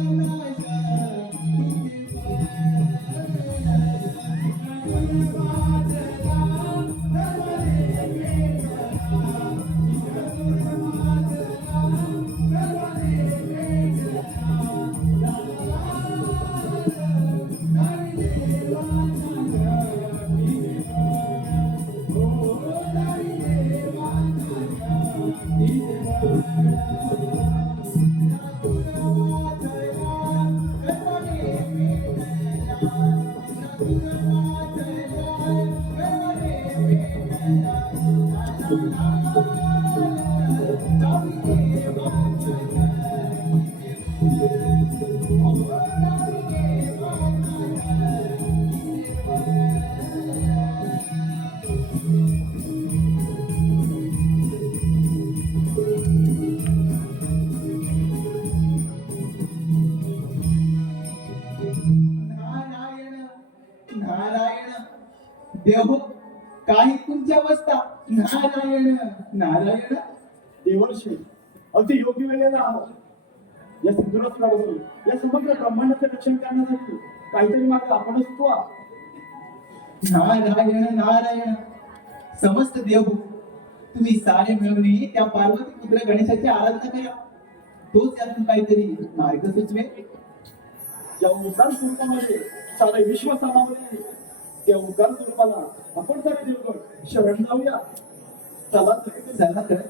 नारायण देव काही तुमची अवस्था. नारायण नारायण देवर्षी अगदी योग्य वेळेला आहात. या सिंधुरासुराबरोबर या समग्र ब्रह्मांडाचे रक्षण करण्यासाठी काहीतरी मार्ग आपणच सुचवा. नारायण नारायण समस्त देव तुम्ही सारे मिळवणे त्या पार्वती पुत्र गणेशाची आराधना करा. तोच यातून काहीतरी मार्ग सुचवे. या ओंकार स्वरूपामध्ये सारे विश्व सामावले आहे. त्या ओंकार स्वरूपाला आपण सारे देवगण शरण जाऊया. चला तर. चला तर.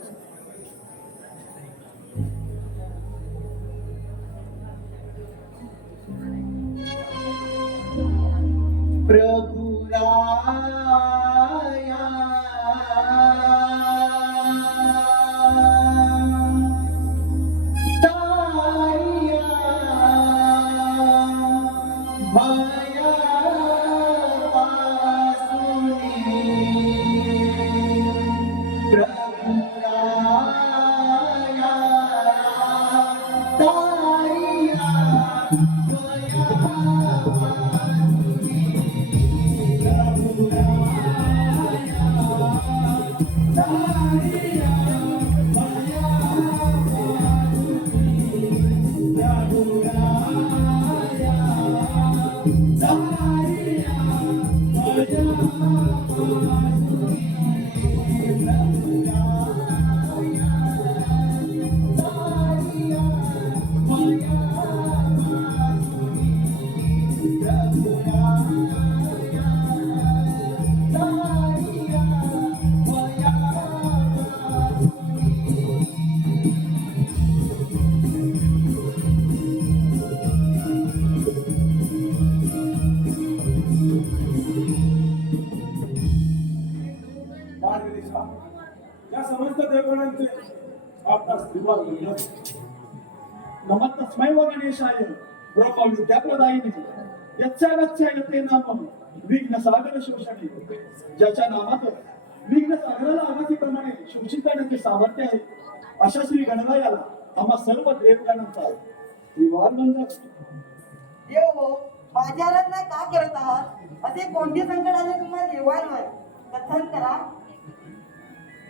प्रभु राया तारिया भया वासुनी. प्रभु राया तारिया भया या समस्त देवगणांचे आपणास विभाग बनला. नमः तस्मै व गणेशाय ब्रह्म विद्याप्रदायिने यच्चागच्छायते नाम विघ्न सागर शोषणे. ज्याच्या नामात विघ्न सागराला आवाजीप्रमाणे शोषित करण्याचे सामर्थ्य आहे अशा श्री गणरायाला आम्हा सर्व देवगणांचा विवाह बंधक. देव हो, बाजारात का करत आहात? असे कोणते संकट आले तुम्हाला देवांवर? कथन करा.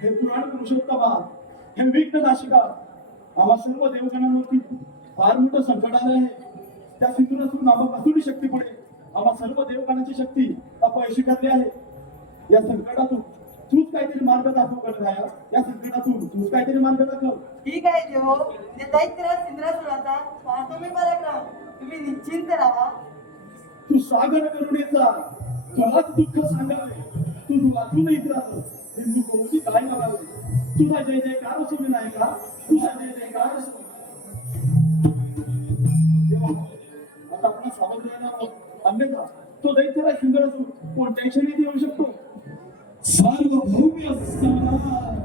हे पुराण पुरुषोत्तमा, हे विघ्न नाशिका आम्हा सर्व देवगणांवरती फार मोठं संकट आलं आहे. त्या सिंधुरासूर नामक असुरी शक्ती पुढे आम्हा सर्व देवगणांची शक्ती अपयशी ठरली आहे. या संकटातून तूच काहीतरी मार्ग दाखव करणाया. या संकटातून तूच काहीतरी मार्ग दाखव. ठीक आहे देव, ते दैत्यराज इंद्रासुराचा पाहतो मी पराक्रम. तुम्ही निश्चिंत राहा. तू सागर करुणेचा तुलाच दुःख सांगावे. तू वाचून इतराचं हिंदू कोणती काय करावे. तुझा जय जयकार असो विनायका, तुझा जय जयकार असो. देवा, आता आपण सावध राहणार आहोत. अन्यथा तो दैत्यराज सिंधुरासूर कोणत्याही क्षणी येऊ शकतो. सार्वभौम्य सम्राट,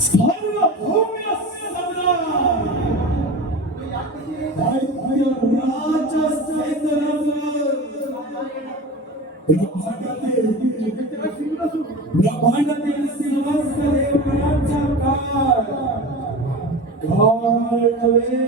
सार्वभौम्य सम्राट, दैत्यराज सिंधुरासूर, ब्रह्मांडातील समस्त देवगणांचा काळ नव्हे,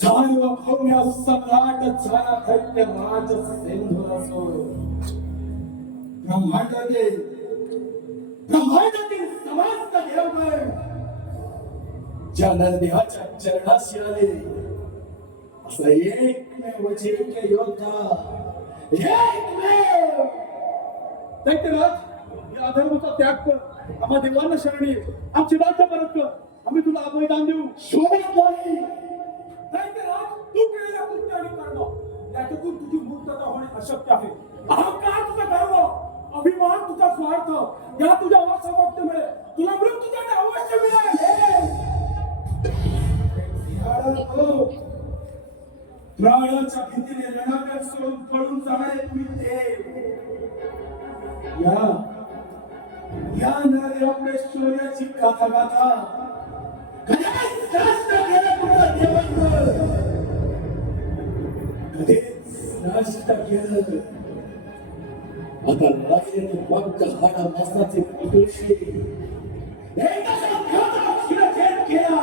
सार्वभौम्य सम्राट झाला दैत्यराज सिंधुरासूर. ब्रह्मांडातील समस्त देवगण ज्या नरदेहाच्या चरणाशी आले असा एकमेव जिंक्य योद्धा, एकमेव दैत्यराज, या अधर्माचा त्याग कर. आम्हा देवांना शरणी आमची राज्य परत कर. आम्ही तुला अभयदान देऊ. शोभत नाही. दैत्यराज, तू केलेल्या कृत्याने कर्म त्याच्यातून तुझी मुक्तता होणे अशक्य आहे. अहंकार तुझा गर्व, अभिमान तुझा स्वार्थ, या तुझ्या असमर्थतेमुळे तुला मृत्यूदंड अवश्य मिळेल. प्राणाच्या भीतीने रणांगण सोडून पळून जाणारे तुम्ही देव, या नरयोगेश्वर्याची गाथा गाथा कधीच नष्ट केलं तुझं देवांवर, कधीच नष्ट केलं. आता राहिलेले फक्त हाडा मासाचे पुतळे एका शब्दाचा शिरछेद केला.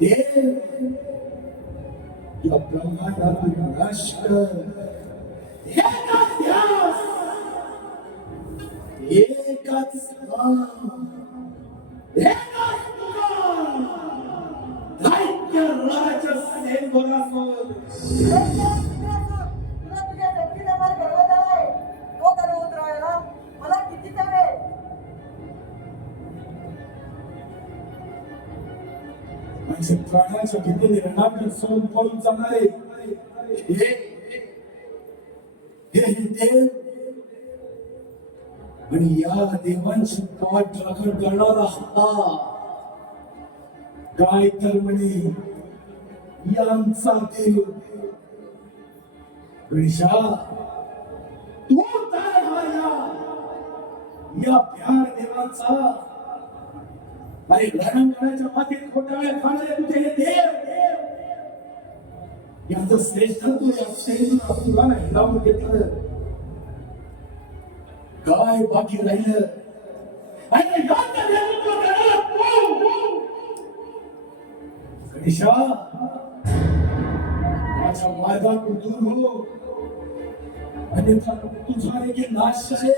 देव, या ब्रह्मांडातील नाश कर. एकच ध्यास, एकच नाम, एकच तुकार. दैत्यराज सिंधुरासूर. तुला तुझ्या शक्तीचा फार गर्व झालाय. तो गर्व उतरवायला मला किती वेळ. म्हणजे प्राणाच्या भीतीने रणांगण सोडून पळून जाणारे हे देव आणि या देवांची पाठ राखण करणारा हा काय तर म्हणे यांचा देव. गणेशा, तू तर हा या प्यार देवांचा. अरे रणांगणाच्या मातीत खोटाळ्या खाणारे तुझे हे देव, यांचं श्रेष्ठत्व या सिंधुरासुराला हिरावून घेतलं. काय बाकी राहिलं? आणि यांचं नेतृत्व करणारा तू. गणेशा, माझ्या मार्गातून दूर हो, अन्यथा तुझा देखील नाश आहे.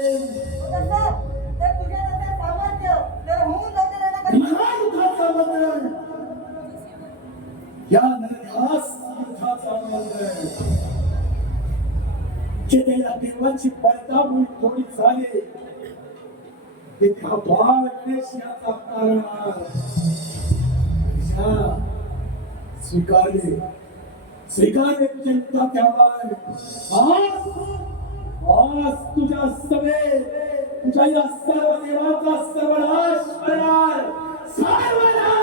तर तुझ्या नंतर सामर्थ्य तर होऊन जाते युद्धाचा मंत्र, या नरध्यास युद्धाचा मंत्र. जेथेला देवांची पडताळणी थोडी झाली तेथे हा बाळ गणेश याचा कारण. स्वीकारले तुझे युद्धा त्यावर. आज तुझ्या सभेत तुझ्या या सर्व देवांचा सर्वनाश करणार. सर्वनाश.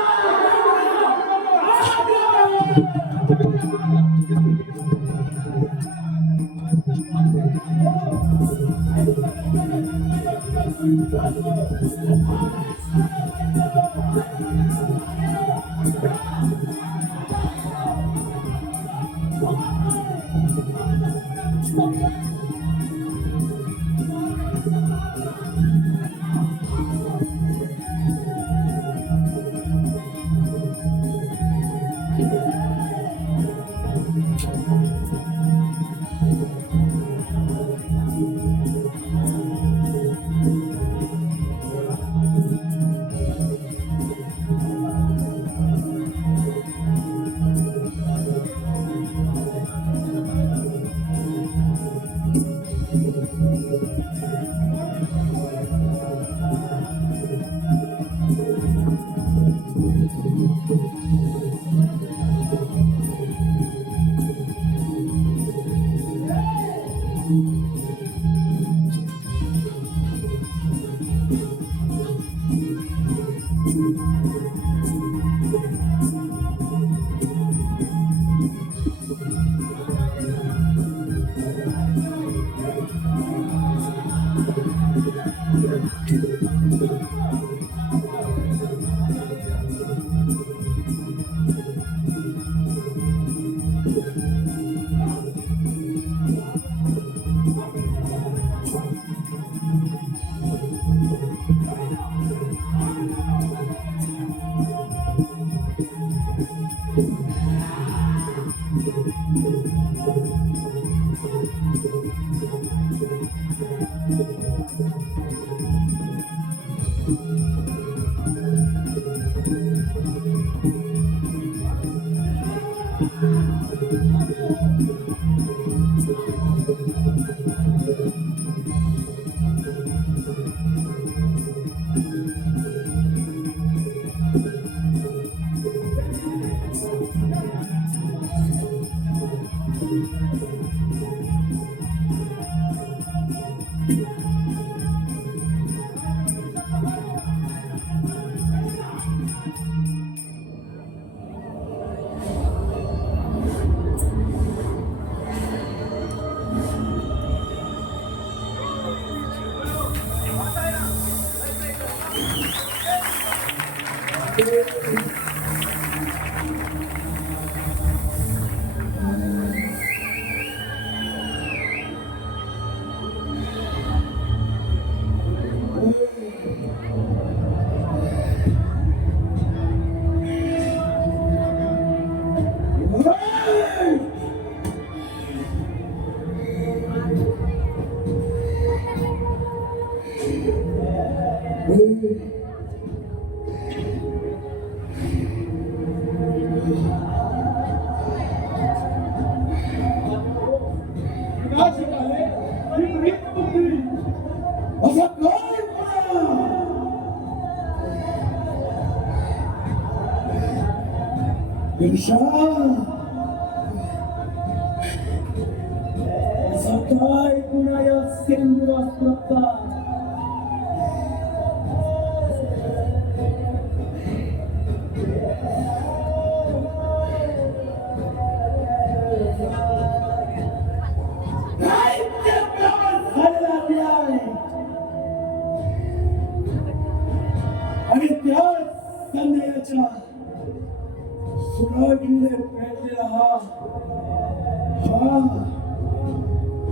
सकाळी पुन्हा या सेंदुरास्त्रता आणि त्या संदेहाच्या सुरागीने पेटलेला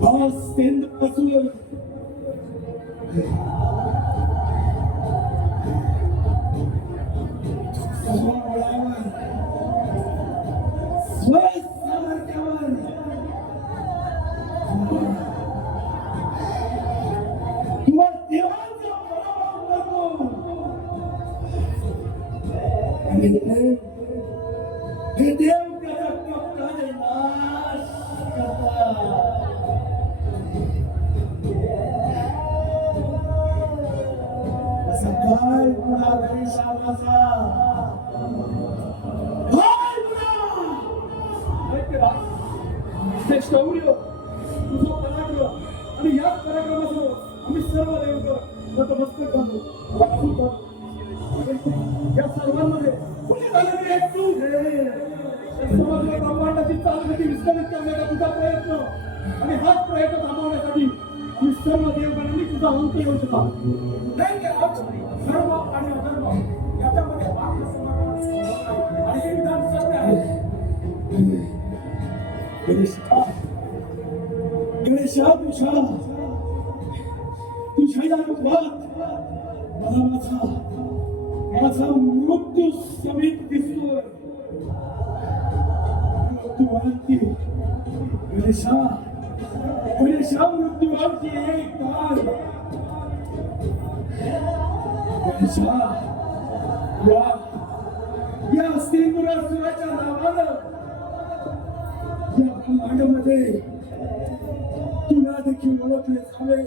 हा सेंद्र असून स्वसामर्थ्यावर किंवा देवाचा पराभव करतो आणि हे देव त्याचा कप्ताने नाश करतात. असं काय गुन्हा घरी सावकाचा काय गुन्हा हे शौर्य तुझं पराक्रम आणि याच पराक्रमासह आम्ही सर्व देवकर नतमस्तक घालतो. या सर्वांमध्ये कुणी झालेली एक तू समग्र ब्रह्मांडाची चालगती विस्कळीत करण्याचा तुझा प्रयत्न आणि हाच प्रयत्न थांबवण्यासाठी आम्ही सर्व देवगणांनी तुझा अंत येऊ शकता. नाही की आज धर्म आणि अधर्म याच्यामध्ये आत्मसमाधान संबंध आहे. आणि हे विधान सत्य आहे. गणेशा गणेशा तुझ्या या रूपात मला माझा मृत्यू समीप दिसतोय. मृत्यूवरती गणेशा मृत्यूवरती एक काळ गणेशा या सिंधुरासुराच्या नावानं या ब्रह्मांडामध्ये तुला देखील ओळखले जावे.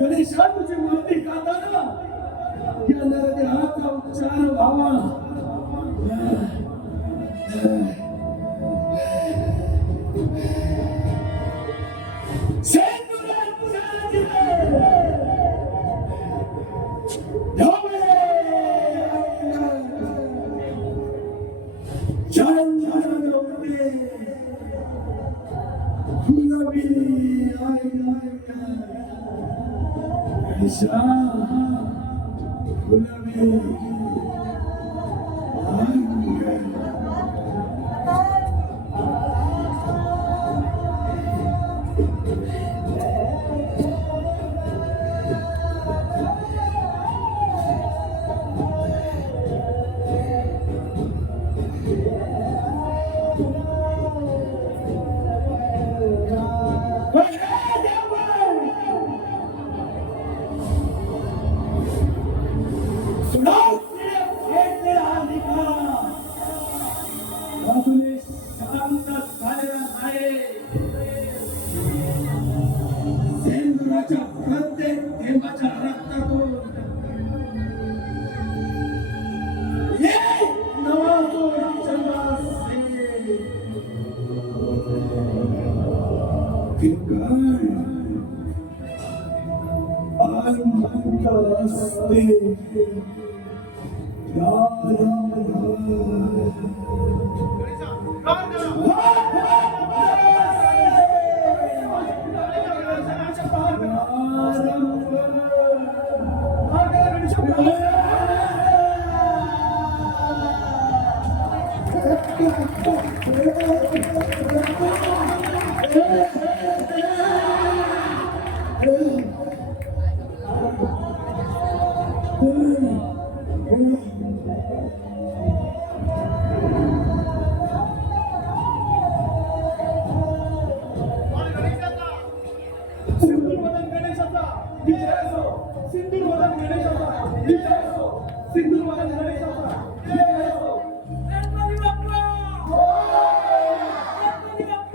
गणेशा तुझी माती खाताना या नरदेहाचा उच्चार व्हावा. प्रत्येक थेंबाच्या रक्तातून नवा तो गणेशा